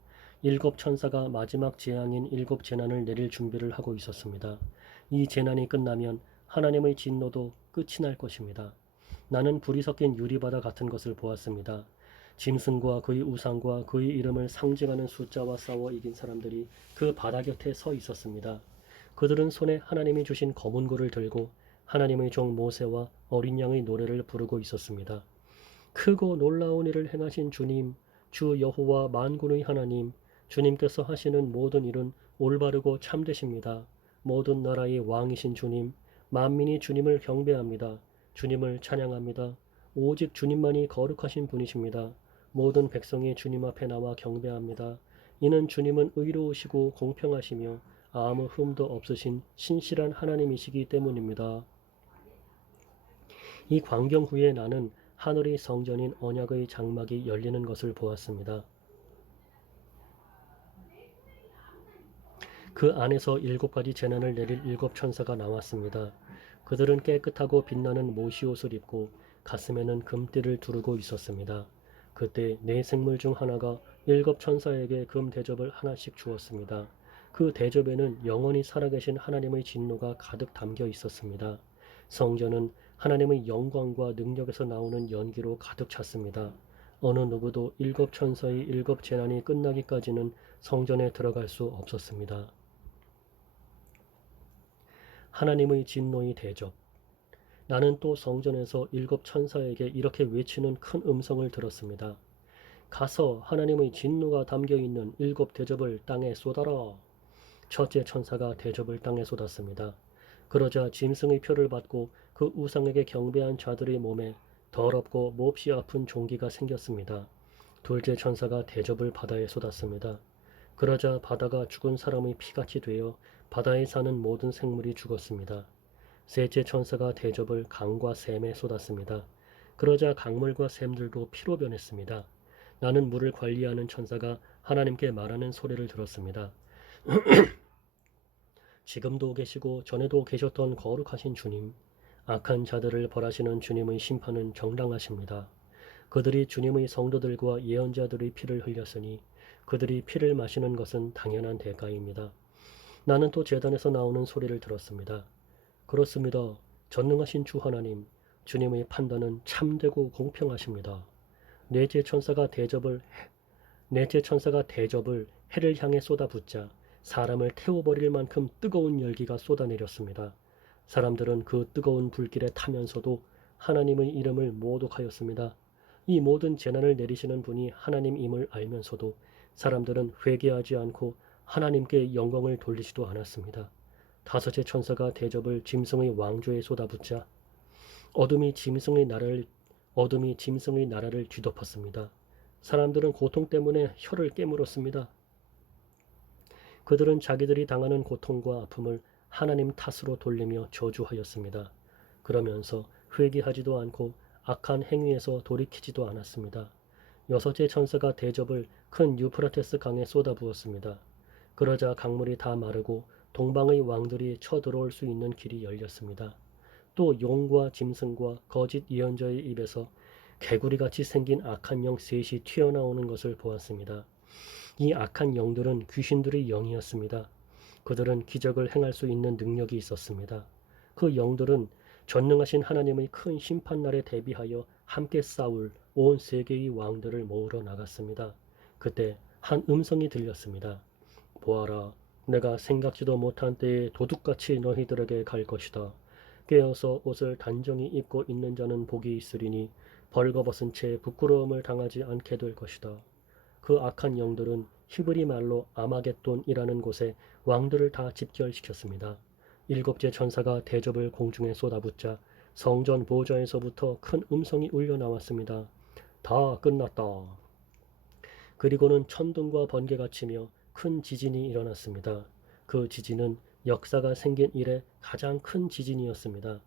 일곱 천사가 마지막 재앙인 일곱 재난을 내릴 준비를 하고 있었습니다. 이 재난이 끝나면 하나님의 진노도 끝이 날 것입니다. 나는 불이 섞인 유리바다 같은 것을 보았습니다. 짐승과 그의 우상과 그의 이름을 상징하는 숫자와 싸워 이긴 사람들이 그 바다 곁에 서 있었습니다. 그들은 손에 하나님이 주신 검은 고를 들고 하나님의 종 모세와 어린 양의 노래를 부르고 있었습니다. 크고 놀라운 일을 행하신 주님, 주 여호와 만군의 하나님, 주님께서 하시는 모든 일은 올바르고 참되십니다. 모든 나라의 왕이신 주님, 만민이 주님을 경배합니다. 주님을 찬양합니다. 오직 주님만이 거룩하신 분이십니다. 모든 백성이 주님 앞에 나와 경배합니다. 이는 주님은 의로우시고 공평하시며 아무 흠도 없으신 신실한 하나님이시기 때문입니다. 이 광경 후에 나는 하늘의 성전인 언약의 장막이 열리는 것을 보았습니다. 그 안에서 7가지 재난을 내릴 7천사가 나왔습니다. 그들은 깨끗하고 빛나는 모시옷을 입고 가슴에는 금띠를 두르고 있었습니다. 그때 네 생물 중 하나가 7천사에게 금 대접을 하나씩 주었습니다. 그 대접에는 영원히 살아계신 하나님의 진노가 가득 담겨 있었습니다. 성전은 하나님의 영광과 능력에서 나오는 연기로 가득 찼습니다. 어느 누구도 7천사의 7재난이 끝나기까지는 성전에 들어갈 수 없었습니다. 하나님의 진노의 대접. 나는 또 성전에서 7천사에게 이렇게 외치는 큰 음성을 들었습니다. 가서 하나님의 진노가 담겨있는 7대접을 땅에 쏟아라. 첫째 천사가 대접을 땅에 쏟았습니다. 그러자 짐승의 표를 받고 그 우상에게 경배한 자들의 몸에 더럽고 몹시 아픈 종기가 생겼습니다. 둘째 천사가 대접을 바다에 쏟았습니다. 그러자 바다가 죽은 사람의 피같이 되어 바다에 사는 모든 생물이 죽었습니다. 셋째 천사가 대접을 강과 샘에 쏟았습니다. 그러자 강물과 샘들도 피로 변했습니다. 나는 물을 관리하는 천사가 하나님께 말하는 소리를 들었습니다. 지금도 계시고 전에도 계셨던 거룩하신 주님, 악한 자들을 벌하시는 주님의 심판은 정당하십니다. 그들이 주님의 성도들과 예언자들의 피를 흘렸으니 그들이 피를 마시는 것은 당연한 대가입니다. 나는 또 제단에서 나오는 소리를 들었습니다. 그렇습니다. 전능하신 주 하나님, 주님의 판단은 참되고 공평하십니다. 넷째 천사가 대접을 해를 향해 쏟아붓자 사람을 태워버릴 만큼 뜨거운 열기가 쏟아내렸습니다. 사람들은 그 뜨거운 불길에 타면서도 하나님의 이름을 모독하였습니다. 이 모든 재난을 내리시는 분이 하나님임을 알면서도 사람들은 회개하지 않고 하나님께 영광을 돌리지도 않았습니다. 다섯째 천사가 대접을 짐승의 왕조에 쏟아붓자 어둠이 짐승의 나라를 뒤덮었습니다. 사람들은 고통 때문에 혀를 깨물었습니다. 그들은 자기들이 당하는 고통과 아픔을 하나님 탓으로 돌리며 저주하였습니다. 그러면서 회개하지도 않고 악한 행위에서 돌이키지도 않았습니다. 여섯째 천사가 대접을 큰 유프라테스 강에 쏟아부었습니다. 그러자 강물이 다 마르고 동방의 왕들이 쳐들어올 수 있는 길이 열렸습니다. 또 용과 짐승과 거짓 예언자의 입에서 개구리같이 생긴 악한 영 셋이 튀어나오는 것을 보았습니다. 이 악한 영들은 귀신들의 영이었습니다. 그들은 기적을 행할 수 있는 능력이 있었습니다. 그 영들은 전능하신 하나님의 큰 심판날에 대비하여 함께 싸울 온 세계의 왕들을 모으러 나갔습니다. 그때 한 음성이 들렸습니다. 보아라, 내가 생각지도 못한 때에 도둑같이 너희들에게 갈 것이다. 깨어서 옷을 단정히 입고 있는 자는 복이 있으리니 벌거벗은 채 부끄러움을 당하지 않게 될 것이다. 그 악한 영들은 히브리 말로 아마겟돈이라는 곳에 왕들을 다 집결시켰습니다. 일곱째 천사가 대접을 공중에 쏟아붓자 성전 보좌에서부터 큰 음성이 울려 나왔습니다. 다 끝났다. 그리고는 천둥과 번개가 치며 큰 지진이 일어났습니다. 그 지진은 역사가 생긴 이래 가장 큰 지진이었습니다.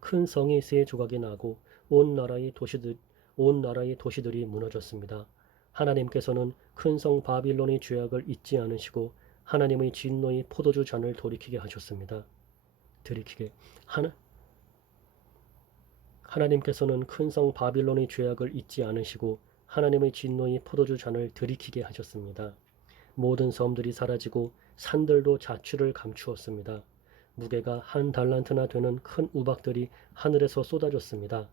큰 성이 세 조각이 나고 온 나라의 도시들이 무너졌습니다. 하나님께서는 큰 성 바빌론의 죄악을 잊지 않으시고 하나님의 진노의 포도주 잔을 돌이키게 하셨습니다. 하나님께서는 큰 성 바빌론의 죄악을 잊지 않으시고 하나님의 진노의 포도주 잔을 들이키게 하셨습니다. 모든 섬들이 사라지고 산들도 자취를 감추었습니다. 무게가 1달란트나 되는 큰 우박들이 하늘에서 쏟아졌습니다.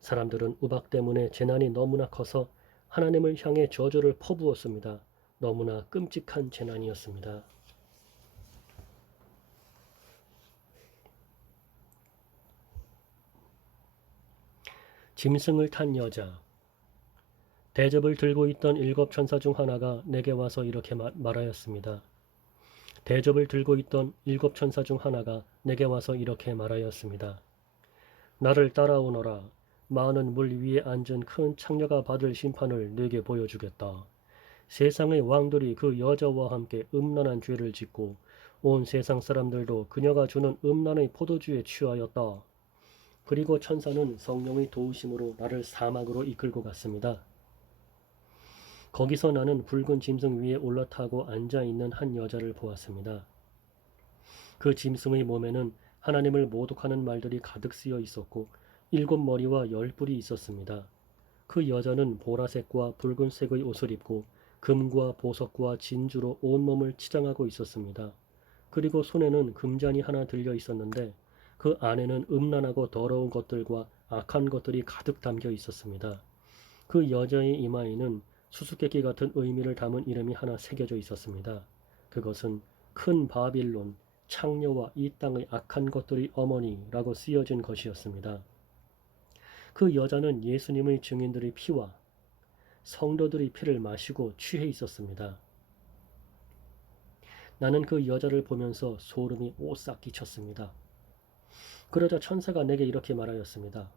사람들은 우박 때문에 재난이 너무나 커서 하나님을 향해 저주를 퍼부었습니다. 너무나 끔찍한 재난이었습니다. 짐승을 탄 여자. 대접을 들고 있던 7 천사 중 하나가 내게 와서 이렇게 말하였습니다. 대접을 들고 있던 7 천사 중 하나가 내게 와서 이렇게 말하였습니다. 나를 따라오너라. 많은 물 위에 앉은 큰 창녀가 받을 심판을 네게 보여주겠다. 세상의 왕들이 그 여자와 함께 음란한 죄를 짓고 온 세상 사람들도 그녀가 주는 음란의 포도주에 취하였다. 그리고 천사는 성령의 도우심으로 나를 사막으로 이끌고 갔습니다. 거기서 나는 붉은 짐승 위에 올라타고 앉아있는 한 여자를 보았습니다. 그 짐승의 몸에는 하나님을 모독하는 말들이 가득 쓰여 있었고 7 머리와 10뿔이 있었습니다. 그 여자는 보라색과 붉은색의 옷을 입고 금과 보석과 진주로 온몸을 치장하고 있었습니다. 그리고 손에는 금잔이 하나 들려 있었는데 그 안에는 음란하고 더러운 것들과 악한 것들이 가득 담겨 있었습니다. 그 여자의 이마에는 수수께끼 같은 의미를 담은 이름이 하나 새겨져 있었습니다. 그것은 큰 바빌론, 창녀와 이 땅의 악한 것들의 어머니라고 쓰여진 것이었습니다. 그 여자는 예수님의 증인들의 피와 성도들의 피를 마시고 취해 있었습니다. 나는 그 여자를 보면서 소름이 오싹 끼쳤습니다. 그러자 천사가 내게 이렇게 말하였습니다.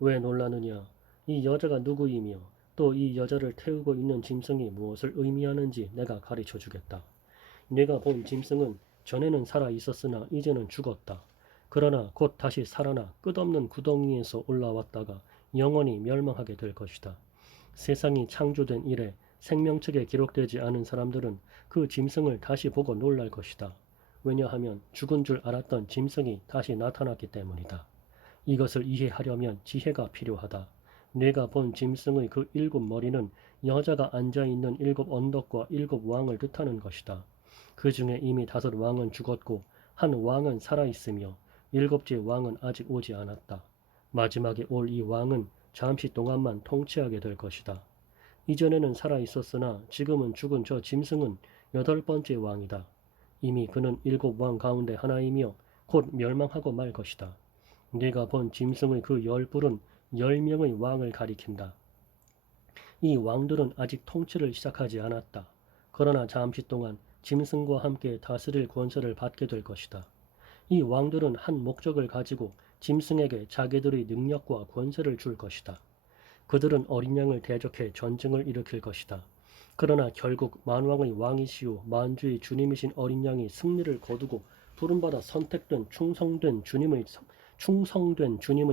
왜 놀라느냐? 이 여자가 누구이며 또 이 여자를 태우고 있는 짐승이 무엇을 의미하는지 내가 가르쳐 주겠다. 네가 본 짐승은 전에는 살아 있었으나 이제는 죽었다. 그러나 곧 다시 살아나 끝없는 구덩이에서 올라왔다가 영원히 멸망하게 될 것이다. 세상이 창조된 이래 생명책에 기록되지 않은 사람들은 그 짐승을 다시 보고 놀랄 것이다. 왜냐하면 죽은 줄 알았던 짐승이 다시 나타났기 때문이다. 이것을 이해하려면 지혜가 필요하다. 내가 본 짐승의 그 7 머리는 여자가 앉아있는 7 언덕과 7 왕을 뜻하는 것이다. 그 중에 이미 5 왕은 죽었고 한 왕은 살아있으며 7째 왕은 아직 오지 않았다. 마지막에 올 이 왕은 잠시 동안만 통치하게 될 것이다. 이전에는 살아있었으나 지금은 죽은 저 짐승은 8번째 왕이다. 이미 그는 7 왕 가운데 하나이며 곧 멸망하고 말 것이다. 네가 본 짐승의 그 10뿔은 10명의 왕을 가리킨다. 이 왕들은 아직 통치를 시작하지 않았다. 그러나 잠시 동안 짐승과 함께 다스릴 권세를 받게 될 것이다. 이 왕들은 한 목적을 가지고 짐승에게 자기들의 능력과 권세를 줄 것이다. 그들은 어린 양을 대적해 전쟁을 일으킬 것이다. 그러나 결국 만왕의 왕이시오 만주의 주님이신 어린 양이 승리를 거두고 부름받아 선택된 충성된 주님의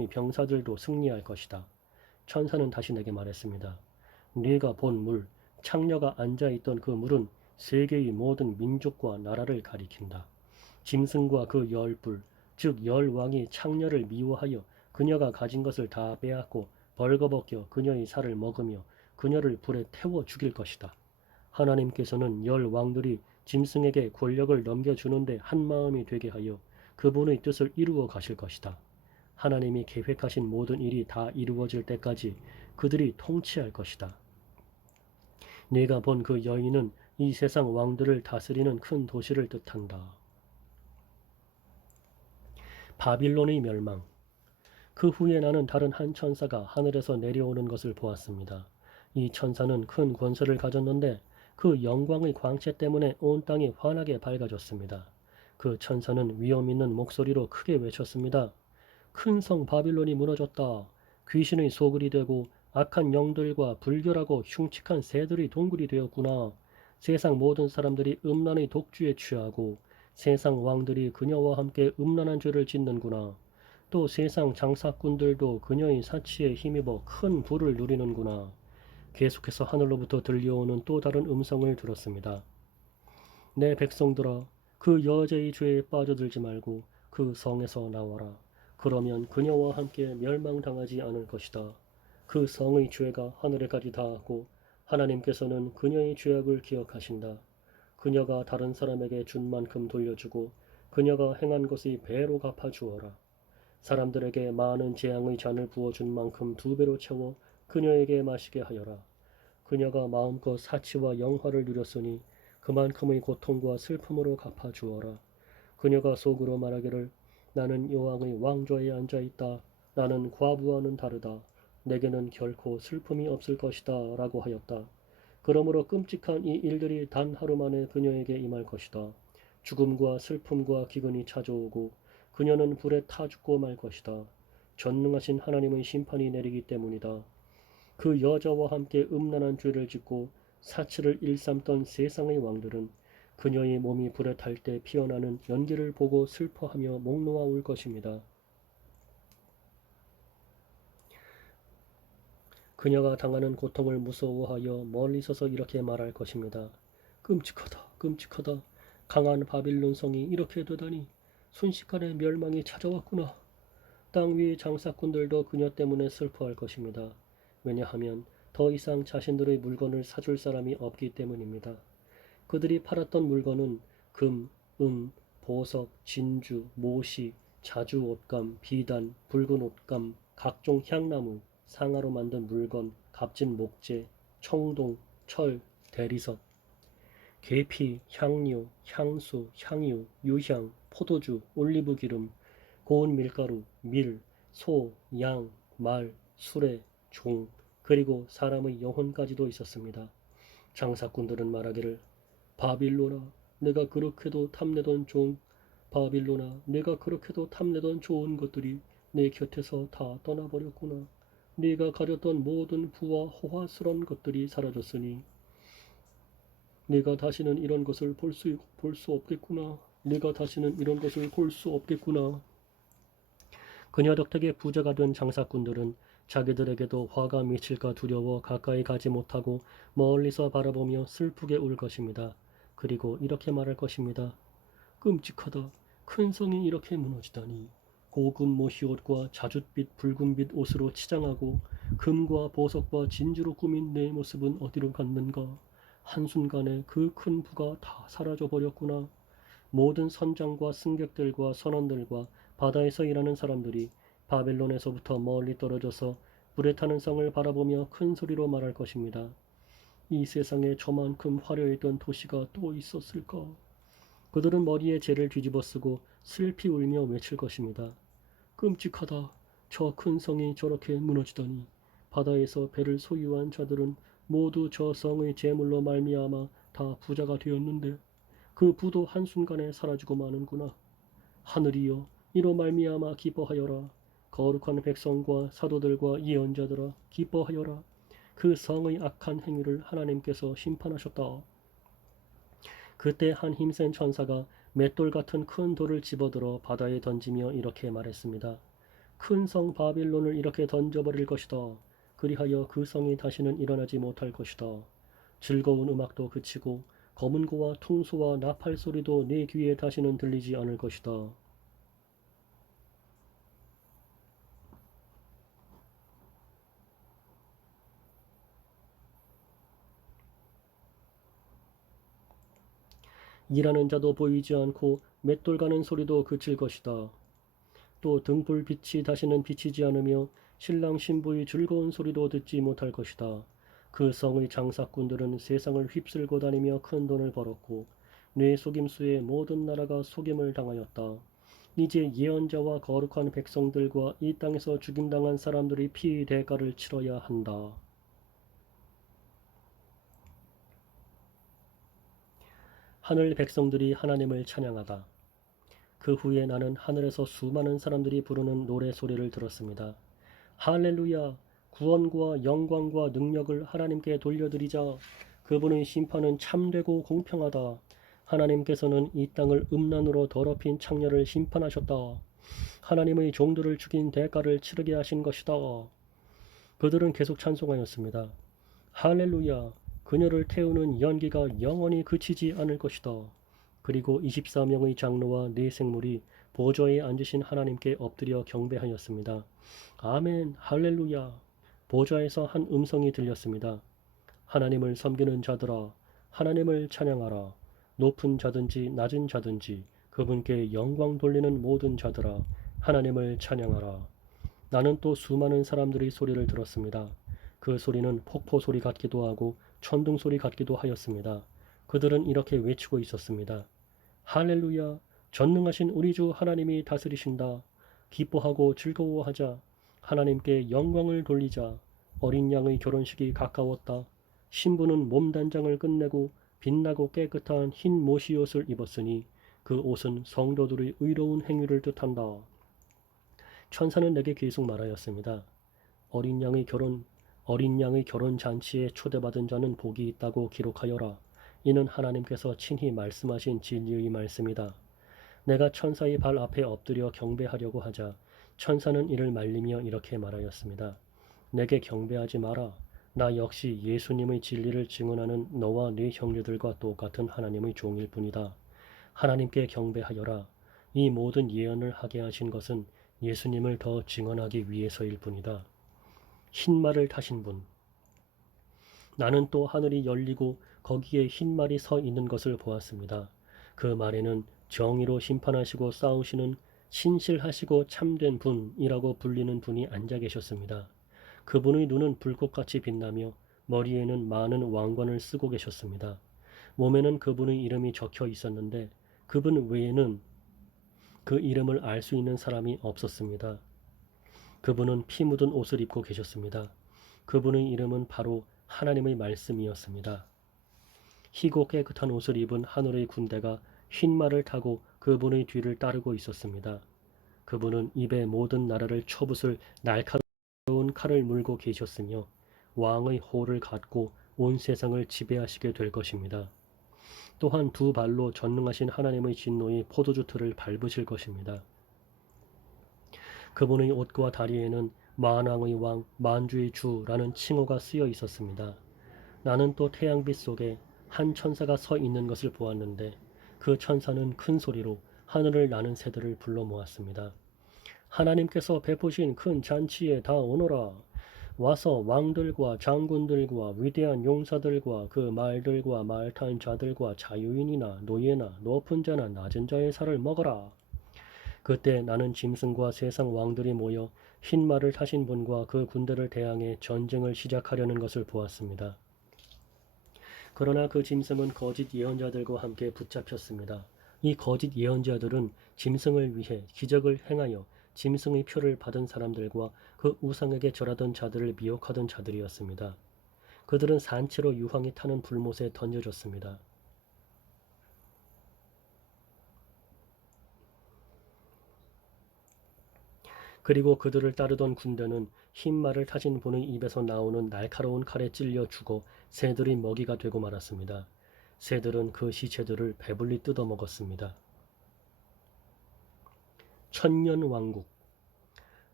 병사들도 승리할 것이다. 천사는 다시 내게 말했습니다. 네가 본 물, 창녀가 앉아있던 그 물은 세계의 모든 민족과 나라를 가리킨다. 짐승과 그 10뿔, 즉 10왕이 창녀를 미워하여 그녀가 가진 것을 다 빼앗고 벌거벗겨 그녀의 살을 먹으며 그녀를 불에 태워 죽일 것이다. 하나님께서는 10왕들이 짐승에게 권력을 넘겨주는데 한마음이 되게 하여 그분의 뜻을 이루어 가실 것이다. 하나님이 계획하신 모든 일이 다 이루어질 때까지 그들이 통치할 것이다. 네가 본 그 여인은 이 세상 왕들을 다스리는 큰 도시를 뜻한다. 바빌론의 멸망. 그 후에 나는 다른 한 천사가 하늘에서 내려오는 것을 보았습니다. 이 천사는 큰 권세를 가졌는데 그 영광의 광채 때문에 온 땅이 환하게 밝아졌습니다. 그 천사는 위험 있는 목소리로 크게 외쳤습니다. 큰 성 바빌론이 무너졌다. 귀신의 소굴이 되고 악한 영들과 불결하고 흉측한 새들이 동굴이 되었구나. 세상 모든 사람들이 음란의 독주에 취하고 세상 왕들이 그녀와 함께 음란한 죄를 짓는구나. 또 세상 장사꾼들도 그녀의 사치에 힘입어 큰 부를 누리는구나. 계속해서 하늘로부터 들려오는 또 다른 음성을 들었습니다. 내 백성들아, 그 여자의 죄에 빠져들지 말고 그 성에서 나와라. 그러면 그녀와 함께 멸망당하지 않을 것이다. 그 성의 죄가 하늘에까지 닿았고 하나님께서는 그녀의 죄악을 기억하신다. 그녀가 다른 사람에게 준 만큼 돌려주고 그녀가 행한 것의 배로 갚아주어라. 사람들에게 많은 재앙의 잔을 부어준 만큼 2배로 채워 그녀에게 마시게 하여라. 그녀가 마음껏 사치와 영화를 누렸으니 그만큼의 고통과 슬픔으로 갚아주어라. 그녀가 속으로 말하기를 나는 여왕의 왕좌에 앉아있다. 나는 과부와는 다르다. 내게는 결코 슬픔이 없을 것이다. 라고 하였다. 그러므로 끔찍한 이 일들이 단 하루 만에 그녀에게 임할 것이다. 죽음과 슬픔과 기근이 찾아오고 그녀는 불에 타 죽고 말 것이다. 전능하신 하나님의 심판이 내리기 때문이다. 그 여자와 함께 음란한 죄를 짓고 사치를 일삼던 세상의 왕들은 그녀의 몸이 불에 탈 때 피어나는 연기를 보고 슬퍼하며 목 놓아 울 것입니다. 그녀가 당하는 고통을 무서워하여 멀리 서서 이렇게 말할 것입니다. 끔찍하다, 끔찍하다. 강한 바빌론 성이 이렇게 되다니. 순식간에 멸망이 찾아왔구나. 땅 위의 장사꾼들도 그녀 때문에 슬퍼할 것입니다. 왜냐하면 더 이상 자신들의 물건을 사줄 사람이 없기 때문입니다. 그들이 팔았던 물건은 금, 은, 보석, 진주, 모시, 자주 옷감, 비단, 붉은 옷감, 각종 향나무, 상아로 만든 물건, 값진 목재, 청동, 철, 대리석, 계피, 향료, 향수, 향유, 유향, 포도주, 올리브 기름, 고운 밀가루, 밀, 소, 양, 말, 수레, 종, 그리고 사람의 영혼까지도 있었습니다. 장사꾼들은 말하기를 바빌로나 내가 그렇게도 탐내던 바빌로나 내가 그렇게도 탐내던 좋은 것들이 내 곁에서 다 떠나버렸구나. 네가 가졌던 모든 부와 호화스러운 것들이 사라졌으니 네가 다시는 이런 것을 볼 수 없겠구나. 네가 다시는 이런 것을 볼 수 없겠구나. 그녀 덕택에 부자가 된 장사꾼들은 자기들에게도 화가 미칠까 두려워 가까이 가지 못하고 멀리서 바라보며 슬프게 울 것입니다. 그리고 이렇게 말할 것입니다. 끔찍하다. 큰 성이 이렇게 무너지다니. 고급 모시옷과 자줏빛 붉은빛 옷으로 치장하고 금과 보석과 진주로 꾸민 내 모습은 어디로 갔는가. 한순간에 그 큰 부가 다 사라져 버렸구나. 모든 선장과 승객들과 선원들과 바다에서 일하는 사람들이 바벨론에서부터 멀리 떨어져서 불에 타는 성을 바라보며 큰 소리로 말할 것입니다. 이 세상에 저만큼 화려했던 도시가 또 있었을까? 그들은 머리에 재를 뒤집어 쓰고 슬피 울며 외칠 것입니다. 끔찍하다. 저 큰 성이 저렇게 무너지다니. 바다에서 배를 소유한 자들은 모두 저 성의 재물로 말미암아 다 부자가 되었는데 그 부도 한순간에 사라지고 마는구나. 하늘이여 이로 말미암아 기뻐하여라. 거룩한 백성과 사도들과 예언자들아 기뻐하여라. 그 성의 악한 행위를 하나님께서 심판하셨다. 그때 한 힘센 천사가 맷돌 같은 큰 돌을 집어들어 바다에 던지며 이렇게 말했습니다. 큰 성 바빌론을 이렇게 던져버릴 것이다. 그리하여 그 성이 다시는 일어나지 못할 것이다. 즐거운 음악도 그치고 검은 고와 퉁소와 나팔 소리도 네 귀에 다시는 들리지 않을 것이다. 일하는 자도 보이지 않고 맷돌 가는 소리도 그칠 것이다. 또 등불 빛이 다시는 비치지 않으며 신랑 신부의 즐거운 소리도 듣지 못할 것이다. 그 성의 장사꾼들은 세상을 휩쓸고 다니며 큰 돈을 벌었고 뇌 속임수에 모든 나라가 속임을 당하였다. 이제 예언자와 거룩한 백성들과 이 땅에서 죽임당한 사람들이 피의 대가를 치러야 한다. 하늘 백성들이 하나님을 찬양하다. 그 후에 나는 하늘에서 수많은 사람들이 부르는 노래 소리를 들었습니다. 할렐루야! 구원과 영광과 능력을 하나님께 돌려드리자. 그분의 심판은 참되고 공평하다. 하나님께서는 이 땅을 음란으로 더럽힌 창녀를 심판하셨다. 하나님의 종들을 죽인 대가를 치르게 하신 것이다. 그들은 계속 찬송하였습니다. 할렐루야. 그녀를 태우는 연기가 영원히 그치지 않을 것이다. 그리고 24명의 장로와 네 생물이 보좌에 앉으신 하나님께 엎드려 경배하였습니다. 아멘, 할렐루야. 보좌에서 한 음성이 들렸습니다. 하나님을 섬기는 자들아, 하나님을 찬양하라. 높은 자든지 낮은 자든지 그분께 영광 돌리는 모든 자들아, 하나님을 찬양하라. 나는 또 수많은 사람들의 소리를 들었습니다. 그 소리는 폭포 소리 같기도 하고 천둥 소리 같기도 하였습니다. 그들은 이렇게 외치고 있었습니다. 할렐루야! 전능하신 우리 주 하나님이 다스리신다. 기뻐하고 즐거워하자. 하나님께 영광을 돌리자. 어린 양의 결혼식이 가까웠다. 신부는 몸단장을 끝내고 빛나고 깨끗한 흰 모시옷을 입었으니 그 옷은 성도들의 의로운 행위를 뜻한다. 천사는 내게 계속 말하였습니다. 어린 양의 결혼 잔치에 초대받은 자는 복이 있다고 기록하여라. 이는 하나님께서 친히 말씀하신 진리의 말씀이다. 내가 천사의 발 앞에 엎드려 경배하려고 하자 천사는 이를 말리며 이렇게 말하였습니다. 내게 경배하지 마라. 나 역시 예수님의 진리를 증언하는 너와 네 형제들과 똑같은 하나님의 종일 뿐이다. 하나님께 경배하여라. 이 모든 예언을 하게 하신 것은 예수님을 더 증언하기 위해서일 뿐이다. 흰 말을 타신 분. 나는 또 하늘이 열리고 거기에 흰 말이 서 있는 것을 보았습니다. 그 말에는 정의로 심판하시고 싸우시는 신실하시고 참된 분이라고 불리는 분이 앉아 계셨습니다. 그분의 눈은 불꽃같이 빛나며 머리에는 많은 왕관을 쓰고 계셨습니다. 몸에는 그분의 이름이 적혀 있었는데 그분 외에는 그 이름을 알 수 있는 사람이 없었습니다. 그분은 피 묻은 옷을 입고 계셨습니다. 그분의 이름은 바로 하나님의 말씀이었습니다. 희고 깨끗한 옷을 입은 하늘의 군대가 흰 말을 타고 그분의 뒤를 따르고 있었습니다. 그분은 입에 모든 나라를 쳐붓을 날카로운 칼을 물고 계셨으며 왕의 호를 갖고 온 세상을 지배하시게 될 것입니다. 또한 두 발로 전능하신 하나님의 진노의 포도주 틀을 밟으실 것입니다. 그분의 옷과 다리에는 만왕의 왕, 만주의 주라는 칭호가 쓰여 있었습니다. 나는 또 태양빛 속에 한 천사가 서 있는 것을 보았는데 그 천사는 큰 소리로 하늘을 나는 새들을 불러 모았습니다. 하나님께서 베푸신 큰 잔치에 다 오너라. 와서 왕들과 장군들과 위대한 용사들과 그 말들과 말 탄 자들과 자유인이나 노예나 높은 자나 낮은 자의 살을 먹어라. 그때 나는 짐승과 세상 왕들이 모여 흰 말을 타신 분과 그 군대를 대항해 전쟁을 시작하려는 것을 보았습니다. 그러나 그 짐승은 거짓 예언자들과 함께 붙잡혔습니다. 이 거짓 예언자들은 짐승을 위해 기적을 행하여 짐승의 표를 받은 사람들과 그 우상에게 절하던 자들을 미혹하던 자들이었습니다. 그들은 산채로 유황이 타는 불못에 던져졌습니다. 그리고 그들을 따르던 군대는 흰 말을 타신 분의 입에서 나오는 날카로운 칼에 찔려 죽어 새들의 먹이가 되고 말았습니다. 새들은 그 시체들을 배불리 뜯어 먹었습니다. 천년왕국.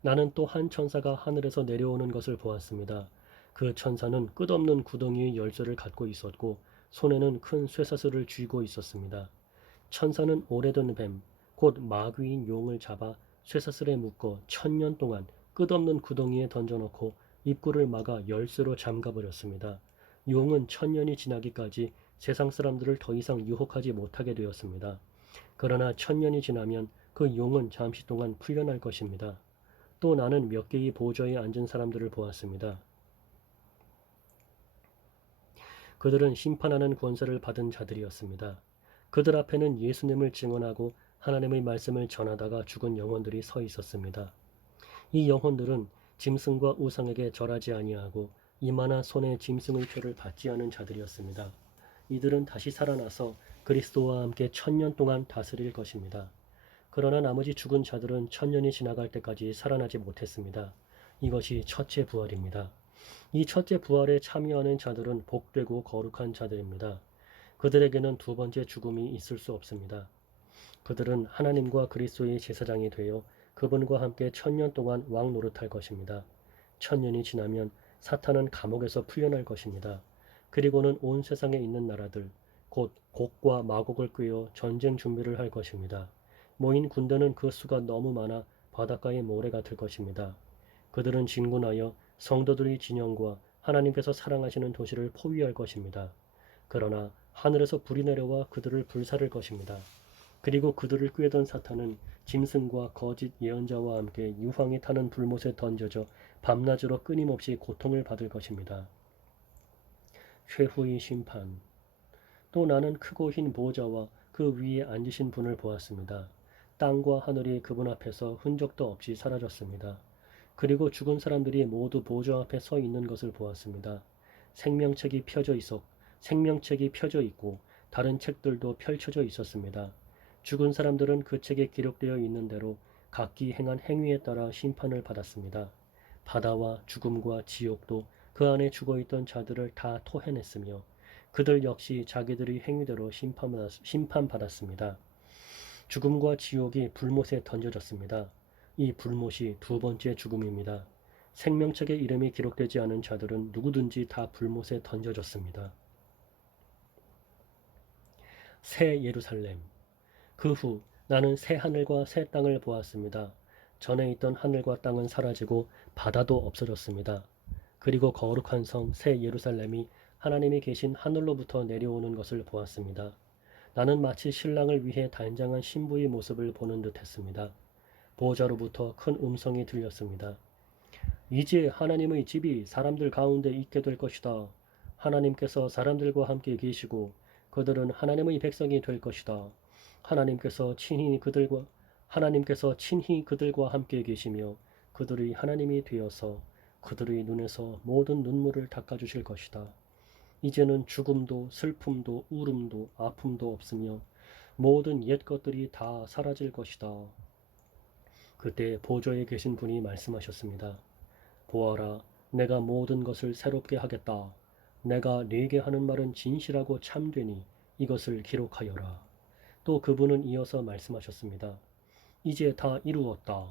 나는 또 한 천사가 하늘에서 내려오는 것을 보았습니다. 그 천사는 끝없는 구덩이의 열쇠를 갖고 있었고 손에는 큰 쇠사슬을 쥐고 있었습니다. 천사는 오래된 뱀, 곧 마귀인 용을 잡아 쇠사슬에 묶어 1000년 동안 끝없는 구덩이에 던져놓고 입구를 막아 열쇠로 잠가버렸습니다. 용은 1000년이 지나기까지 세상 사람들을 더 이상 유혹하지 못하게 되었습니다. 그러나 1000년이 지나면 그 용은 잠시 동안 풀려날 것입니다. 또 나는 몇 개의 보좌에 앉은 사람들을 보았습니다. 그들은 심판하는 권세를 받은 자들이었습니다. 그들 앞에는 예수님을 증언하고 하나님의 말씀을 전하다가 죽은 영혼들이 서 있었습니다. 이 영혼들은 짐승과 우상에게 절하지 아니하고 이마나 손에 짐승의 표를 받지 않은 자들이었습니다. 이들은 다시 살아나서 그리스도와 함께 1000년 동안 다스릴 것입니다. 그러나 나머지 죽은 자들은 1000년이 지나갈 때까지 살아나지 못했습니다. 이것이 첫째 부활입니다. 이 첫째 부활에 참여하는 자들은 복되고 거룩한 자들입니다. 그들에게는 두 번째 죽음이 있을 수 없습니다. 그들은 하나님과 그리스도의 제사장이 되어 그분과 함께 1000년 동안 왕 노릇할 것입니다. 1000년이 지나면 사탄은 감옥에서 풀려날 것입니다. 그리고는 온 세상에 있는 나라들, 곧 곡과 마곡을 꿰어 전쟁 준비를 할 것입니다. 모인 군대는 그 수가 너무 많아 바닷가의 모래 같을 것입니다. 그들은 진군하여 성도들의 진영과 하나님께서 사랑하시는 도시를 포위할 것입니다. 그러나 하늘에서 불이 내려와 그들을 불사를 것입니다. 그리고 그들을 꾀던 사탄은 짐승과 거짓 예언자와 함께 유황이 타는 불못에 던져져 밤낮으로 끊임없이 고통을 받을 것입니다. 최후의 심판. 또 나는 크고 흰 보좌와 그 위에 앉으신 분을 보았습니다. 땅과 하늘이 그분 앞에서 흔적도 없이 사라졌습니다. 그리고 죽은 사람들이 모두 보좌 앞에 서 있는 것을 보았습니다. 생명책이 펴져 있고 다른 책들도 펼쳐져 있었습니다. 죽은 사람들은 그 책에 기록되어 있는 대로 각기 행한 행위에 따라 심판을 받았습니다. 바다와 죽음과 지옥도 그 안에 죽어있던 자들을 다 토해냈으며 그들 역시 자기들의 행위대로 심판받았습니다. 죽음과 지옥이 불못에 던져졌습니다. 이 불못이 두 번째 죽음입니다. 생명책에 이름이 기록되지 않은 자들은 누구든지 다 불못에 던져졌습니다. 새 예루살렘. 그 후 나는 새 하늘과 새 땅을 보았습니다. 전에 있던 하늘과 땅은 사라지고 바다도 없어졌습니다. 그리고 거룩한 성 새 예루살렘이 하나님이 계신 하늘로부터 내려오는 것을 보았습니다. 나는 마치 신랑을 위해 단장한 신부의 모습을 보는 듯 했습니다. 보호자로부터 큰 음성이 들렸습니다. 이제 하나님의 집이 사람들 가운데 있게 될 것이다. 하나님께서 사람들과 함께 계시고 그들은 하나님의 백성이 될 것이다. 하나님께서 친히 그들과 함께 계시며 그들의 하나님이 되어서 그들의 눈에서 모든 눈물을 닦아주실 것이다. 이제는 죽음도 슬픔도 울음도 아픔도 없으며 모든 옛 것들이 다 사라질 것이다. 그때 보좌에 계신 분이 말씀하셨습니다. 보아라, 내가 모든 것을 새롭게 하겠다. 내가 네게 하는 말은 진실하고 참되니 이것을 기록하여라. 또 그분은 이어서 말씀하셨습니다. 이제 다 이루었다.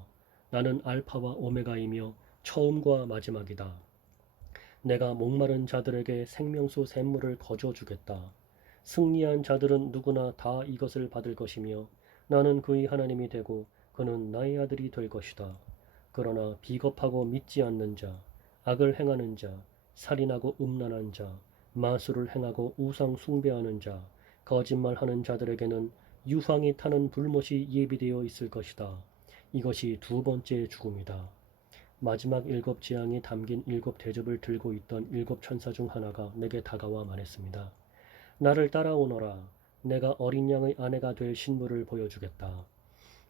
나는 알파와 오메가이며 처음과 마지막이다. 내가 목마른 자들에게 생명수 샘물을 거저 주겠다. 승리한 자들은 누구나 다 이것을 받을 것이며 나는 그의 하나님이 되고 그는 나의 아들이 될 것이다. 그러나 비겁하고 믿지 않는 자, 악을 행하는 자, 살인하고 음란한 자, 마술을 행하고 우상 숭배하는 자, 거짓말하는 자들에게는 유황이 타는 불못이 예비되어 있을 것이다. 이것이 두 번째 죽음이다. 마지막 일곱 재앙이 담긴 일곱 대접을 들고 있던 일곱 천사 중 하나가 내게 다가와 말했습니다. 나를 따라오너라. 내가 어린 양의 아내가 될 신부를 보여주겠다.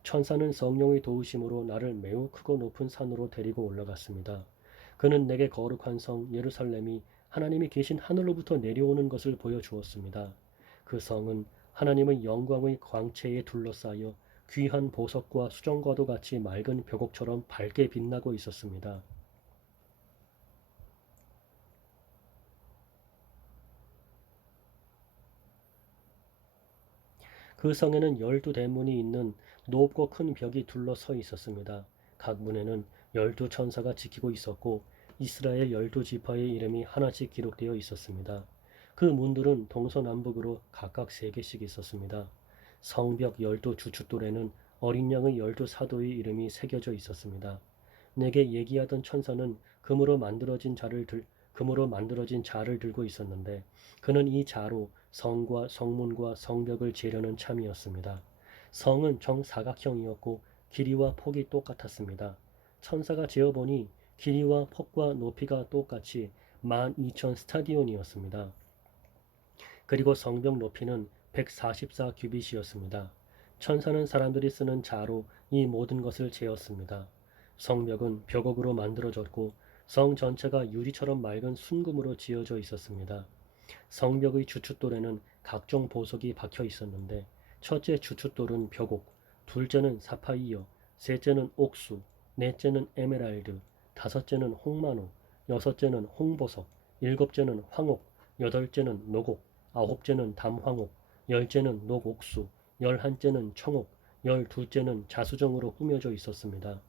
천사는 성령의 도우심으로 나를 매우 크고 높은 산으로 데리고 올라갔습니다. 그는 내게 거룩한 성 예루살렘이 하나님이 계신 하늘로부터 내려오는 것을 보여주었습니다. 그 성은 하나님의 영광의 광채에 둘러싸여 귀한 보석과 수정과도 같이 맑은 벽옥처럼 밝게 빛나고 있었습니다. 그 성에는 12대문이 있는 높고 큰 벽이 둘러서 있었습니다. 각 문에는 12천사가 지키고 있었고 이스라엘 12지파의 이름이 하나씩 기록되어 있었습니다. 그 문들은 동서남북으로 각각 3개씩 있었습니다. 성벽 12주춧돌에는 어린 양의 12사도의 이름이 새겨져 있었습니다. 내게 얘기하던 천사는 금으로 만들어진 자를 들고 있었는데 그는 이 자로 성과 성문과 성벽을 재려는 참이었습니다. 성은 정사각형이었고 길이와 폭이 똑같았습니다. 천사가 재어보니 길이와 폭과 높이가 똑같이 12,000스타디온이었습니다. 그리고 성벽 높이는 144규빗이었습니다. 천사는 사람들이 쓰는 자로 이 모든 것을 재었습니다. 성벽은 벽옥으로 만들어졌고 성 전체가 유리처럼 맑은 순금으로 지어져 있었습니다. 성벽의 주춧돌에는 각종 보석이 박혀 있었는데 첫째 주춧돌은 벽옥, 둘째는 사파이어, 셋째는 옥수, 넷째는 에메랄드, 다섯째는 홍만호, 여섯째는 홍보석, 일곱째는 황옥, 여덟째는 노곡, 아홉째는 담황옥, 열째는 녹옥수, 열한째는 청옥, 열둘째는 자수정으로 꾸며져 있었습니다.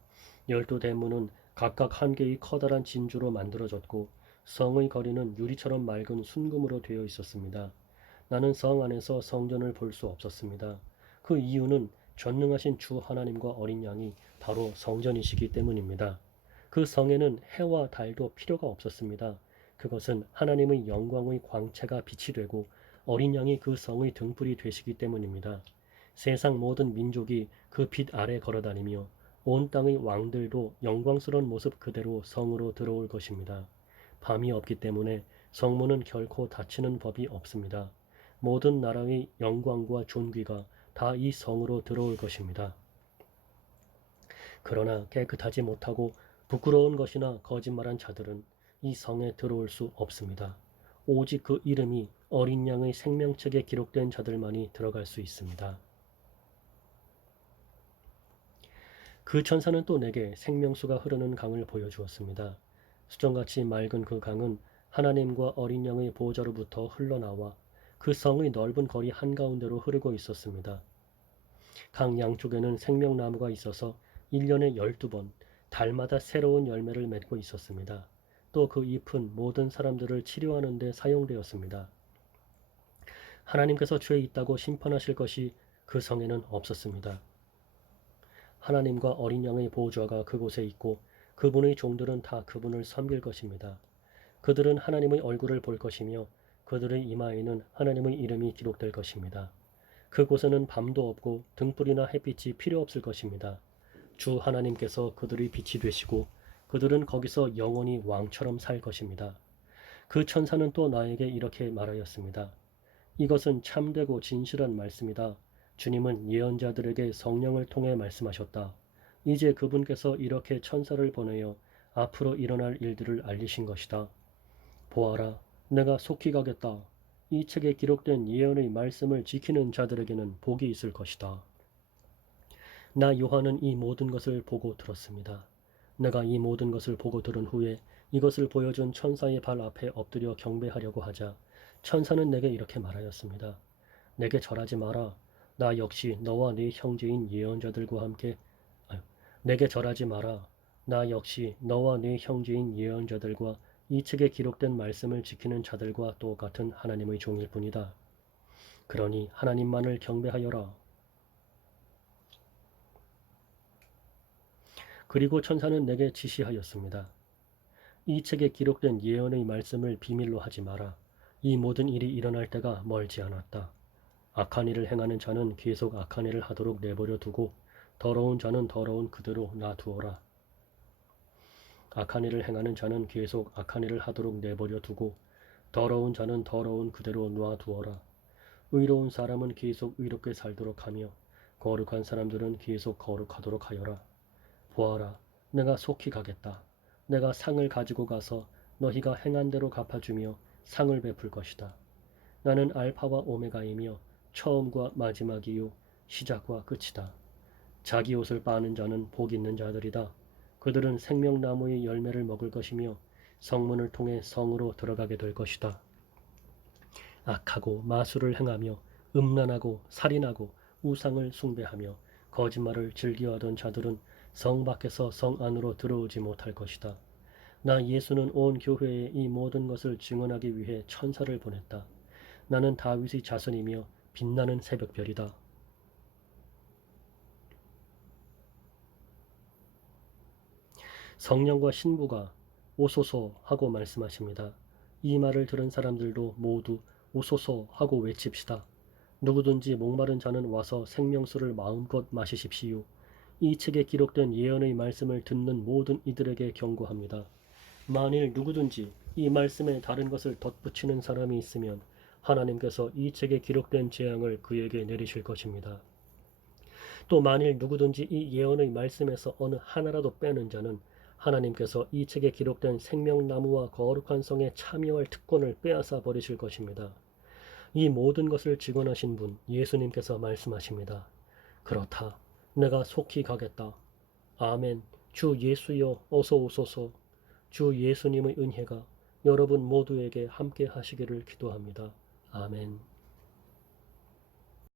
12대문은 각각 한 개의 커다란 진주로 만들어졌고 성의 거리는 유리처럼 맑은 순금으로 되어 있었습니다. 나는 성 안에서 성전을 볼 수 없었습니다. 그 이유는 전능하신 주 하나님과 어린 양이 바로 성전이시기 때문입니다. 그 성에는 해와 달도 필요가 없었습니다. 그것은 하나님의 영광의 광채가 빛이 되고 어린 양이 그 성의 등불이 되시기 때문입니다. 세상 모든 민족이 그 빛 아래 걸어다니며 온 땅의 왕들도 영광스러운 모습 그대로 성으로 들어올 것입니다. 밤이 없기 때문에 성문은 결코 닫히는 법이 없습니다. 모든 나라의 영광과 존귀가 다 이 성으로 들어올 것입니다. 그러나 깨끗하지 못하고 부끄러운 것이나 거짓말한 자들은 이 성에 들어올 수 없습니다. 오직 그 이름이 어린 양의 생명책에 기록된 자들만이 들어갈 수 있습니다. 그 천사는 또 내게 생명수가 흐르는 강을 보여주었습니다. 수정같이 맑은 그 강은 하나님과 어린 양의 보좌로부터 흘러나와 그 성의 넓은 거리 한가운데로 흐르고 있었습니다. 강 양쪽에는 생명나무가 있어서 1년에 12번 달마다 새로운 열매를 맺고 있었습니다. 또 그 잎은 모든 사람들을 치료하는 데 사용되었습니다. 하나님께서 죄 있다고 심판하실 것이 그 성에는 없었습니다. 하나님과 어린 양의 보좌가 그곳에 있고 그분의 종들은 다 그분을 섬길 것입니다. 그들은 하나님의 얼굴을 볼 것이며 그들의 이마에는 하나님의 이름이 기록될 것입니다. 그곳에는 밤도 없고 등불이나 햇빛이 필요 없을 것입니다. 주 하나님께서 그들의 빛이 되시고 그들은 거기서 영원히 왕처럼 살 것입니다. 그 천사는 또 나에게 이렇게 말하였습니다. 이것은 참되고 진실한 말씀이다. 주님은 예언자들에게 성령을 통해 말씀하셨다. 이제 그분께서 이렇게 천사를 보내어 앞으로 일어날 일들을 알리신 것이다. 보아라, 내가 속히 가겠다. 이 책에 기록된 예언의 말씀을 지키는 자들에게는 복이 있을 것이다. 나 요한은 이 모든 것을 보고 들었습니다. 내가 이 모든 것을 보고 들은 후에 이것을 보여준 천사의 발 앞에 엎드려 경배하려고 하자 천사는 내게 이렇게 말하였습니다. 내게 절하지 마라. 나 역시 너와 네 형제인 예언자들과 함께 내게 절하지 마라. 나 역시 너와 네 형제인 예언자들과 이 책에 기록된 말씀을 지키는 자들과 똑같은 하나님의 종일 뿐이다. 그러니 하나님만을 경배하여라. 그리고 천사는 내게 지시하였습니다. 이 책에 기록된 예언의 말씀을 비밀로 하지 마라. 이 모든 일이 일어날 때가 멀지 않았다. 악한 일을 행하는 자는 계속 악한 일을 하도록 내버려 두고 더러운 자는 더러운 그대로 놔두어라. 악한 일을 행하는 자는 계속 악한 일을 하도록 내버려 두고 더러운 자는 더러운 그대로 놔두어라. 의로운 사람은 계속 의롭게 살도록 하며 거룩한 사람들은 계속 거룩하도록 하여라. 보아라, 내가 속히 가겠다. 내가 상을 가지고 가서 너희가 행한 대로 갚아주며 상을 베풀 것이다. 나는 알파와 오메가이며 처음과 마지막이요 시작과 끝이다. 자기 옷을 빠는 자는 복 있는 자들이다. 그들은 생명나무의 열매를 먹을 것이며 성문을 통해 성으로 들어가게 될 것이다. 악하고 마술을 행하며 음란하고 살인하고 우상을 숭배하며 거짓말을 즐겨하던 자들은 성 밖에서 성 안으로 들어오지 못할 것이다. 나 예수는 온 교회에 이 모든 것을 증언하기 위해 천사를 보냈다. 나는 다윗의 자손이며 빛나는 새벽별이다. 성령과 신부가 오소서 하고 말씀하십니다. 이 말을 들은 사람들도 모두 오소서 하고 외칩시다. 누구든지 목마른 자는 와서 생명수를 마음껏 마시십시오. 이 책에 기록된 예언의 말씀을 듣는 모든 이들에게 경고합니다. 만일 누구든지 이 말씀에 다른 것을 덧붙이는 사람이 있으면 하나님께서 이 책에 기록된 재앙을 그에게 내리실 것입니다. 또 만일 누구든지 이 예언의 말씀에서 어느 하나라도 빼는 자는 하나님께서 이 책에 기록된 생명나무와 거룩한 성에 참여할 특권을 빼앗아 버리실 것입니다. 이 모든 것을 직언하신 분 예수님께서 말씀하십니다. 그렇다. 내가 속히 가겠다. 아멘. 주 예수여 어서 오소서. 주 예수님의 은혜가 여러분 모두에게 함께 하시기를 기도합니다. 아멘.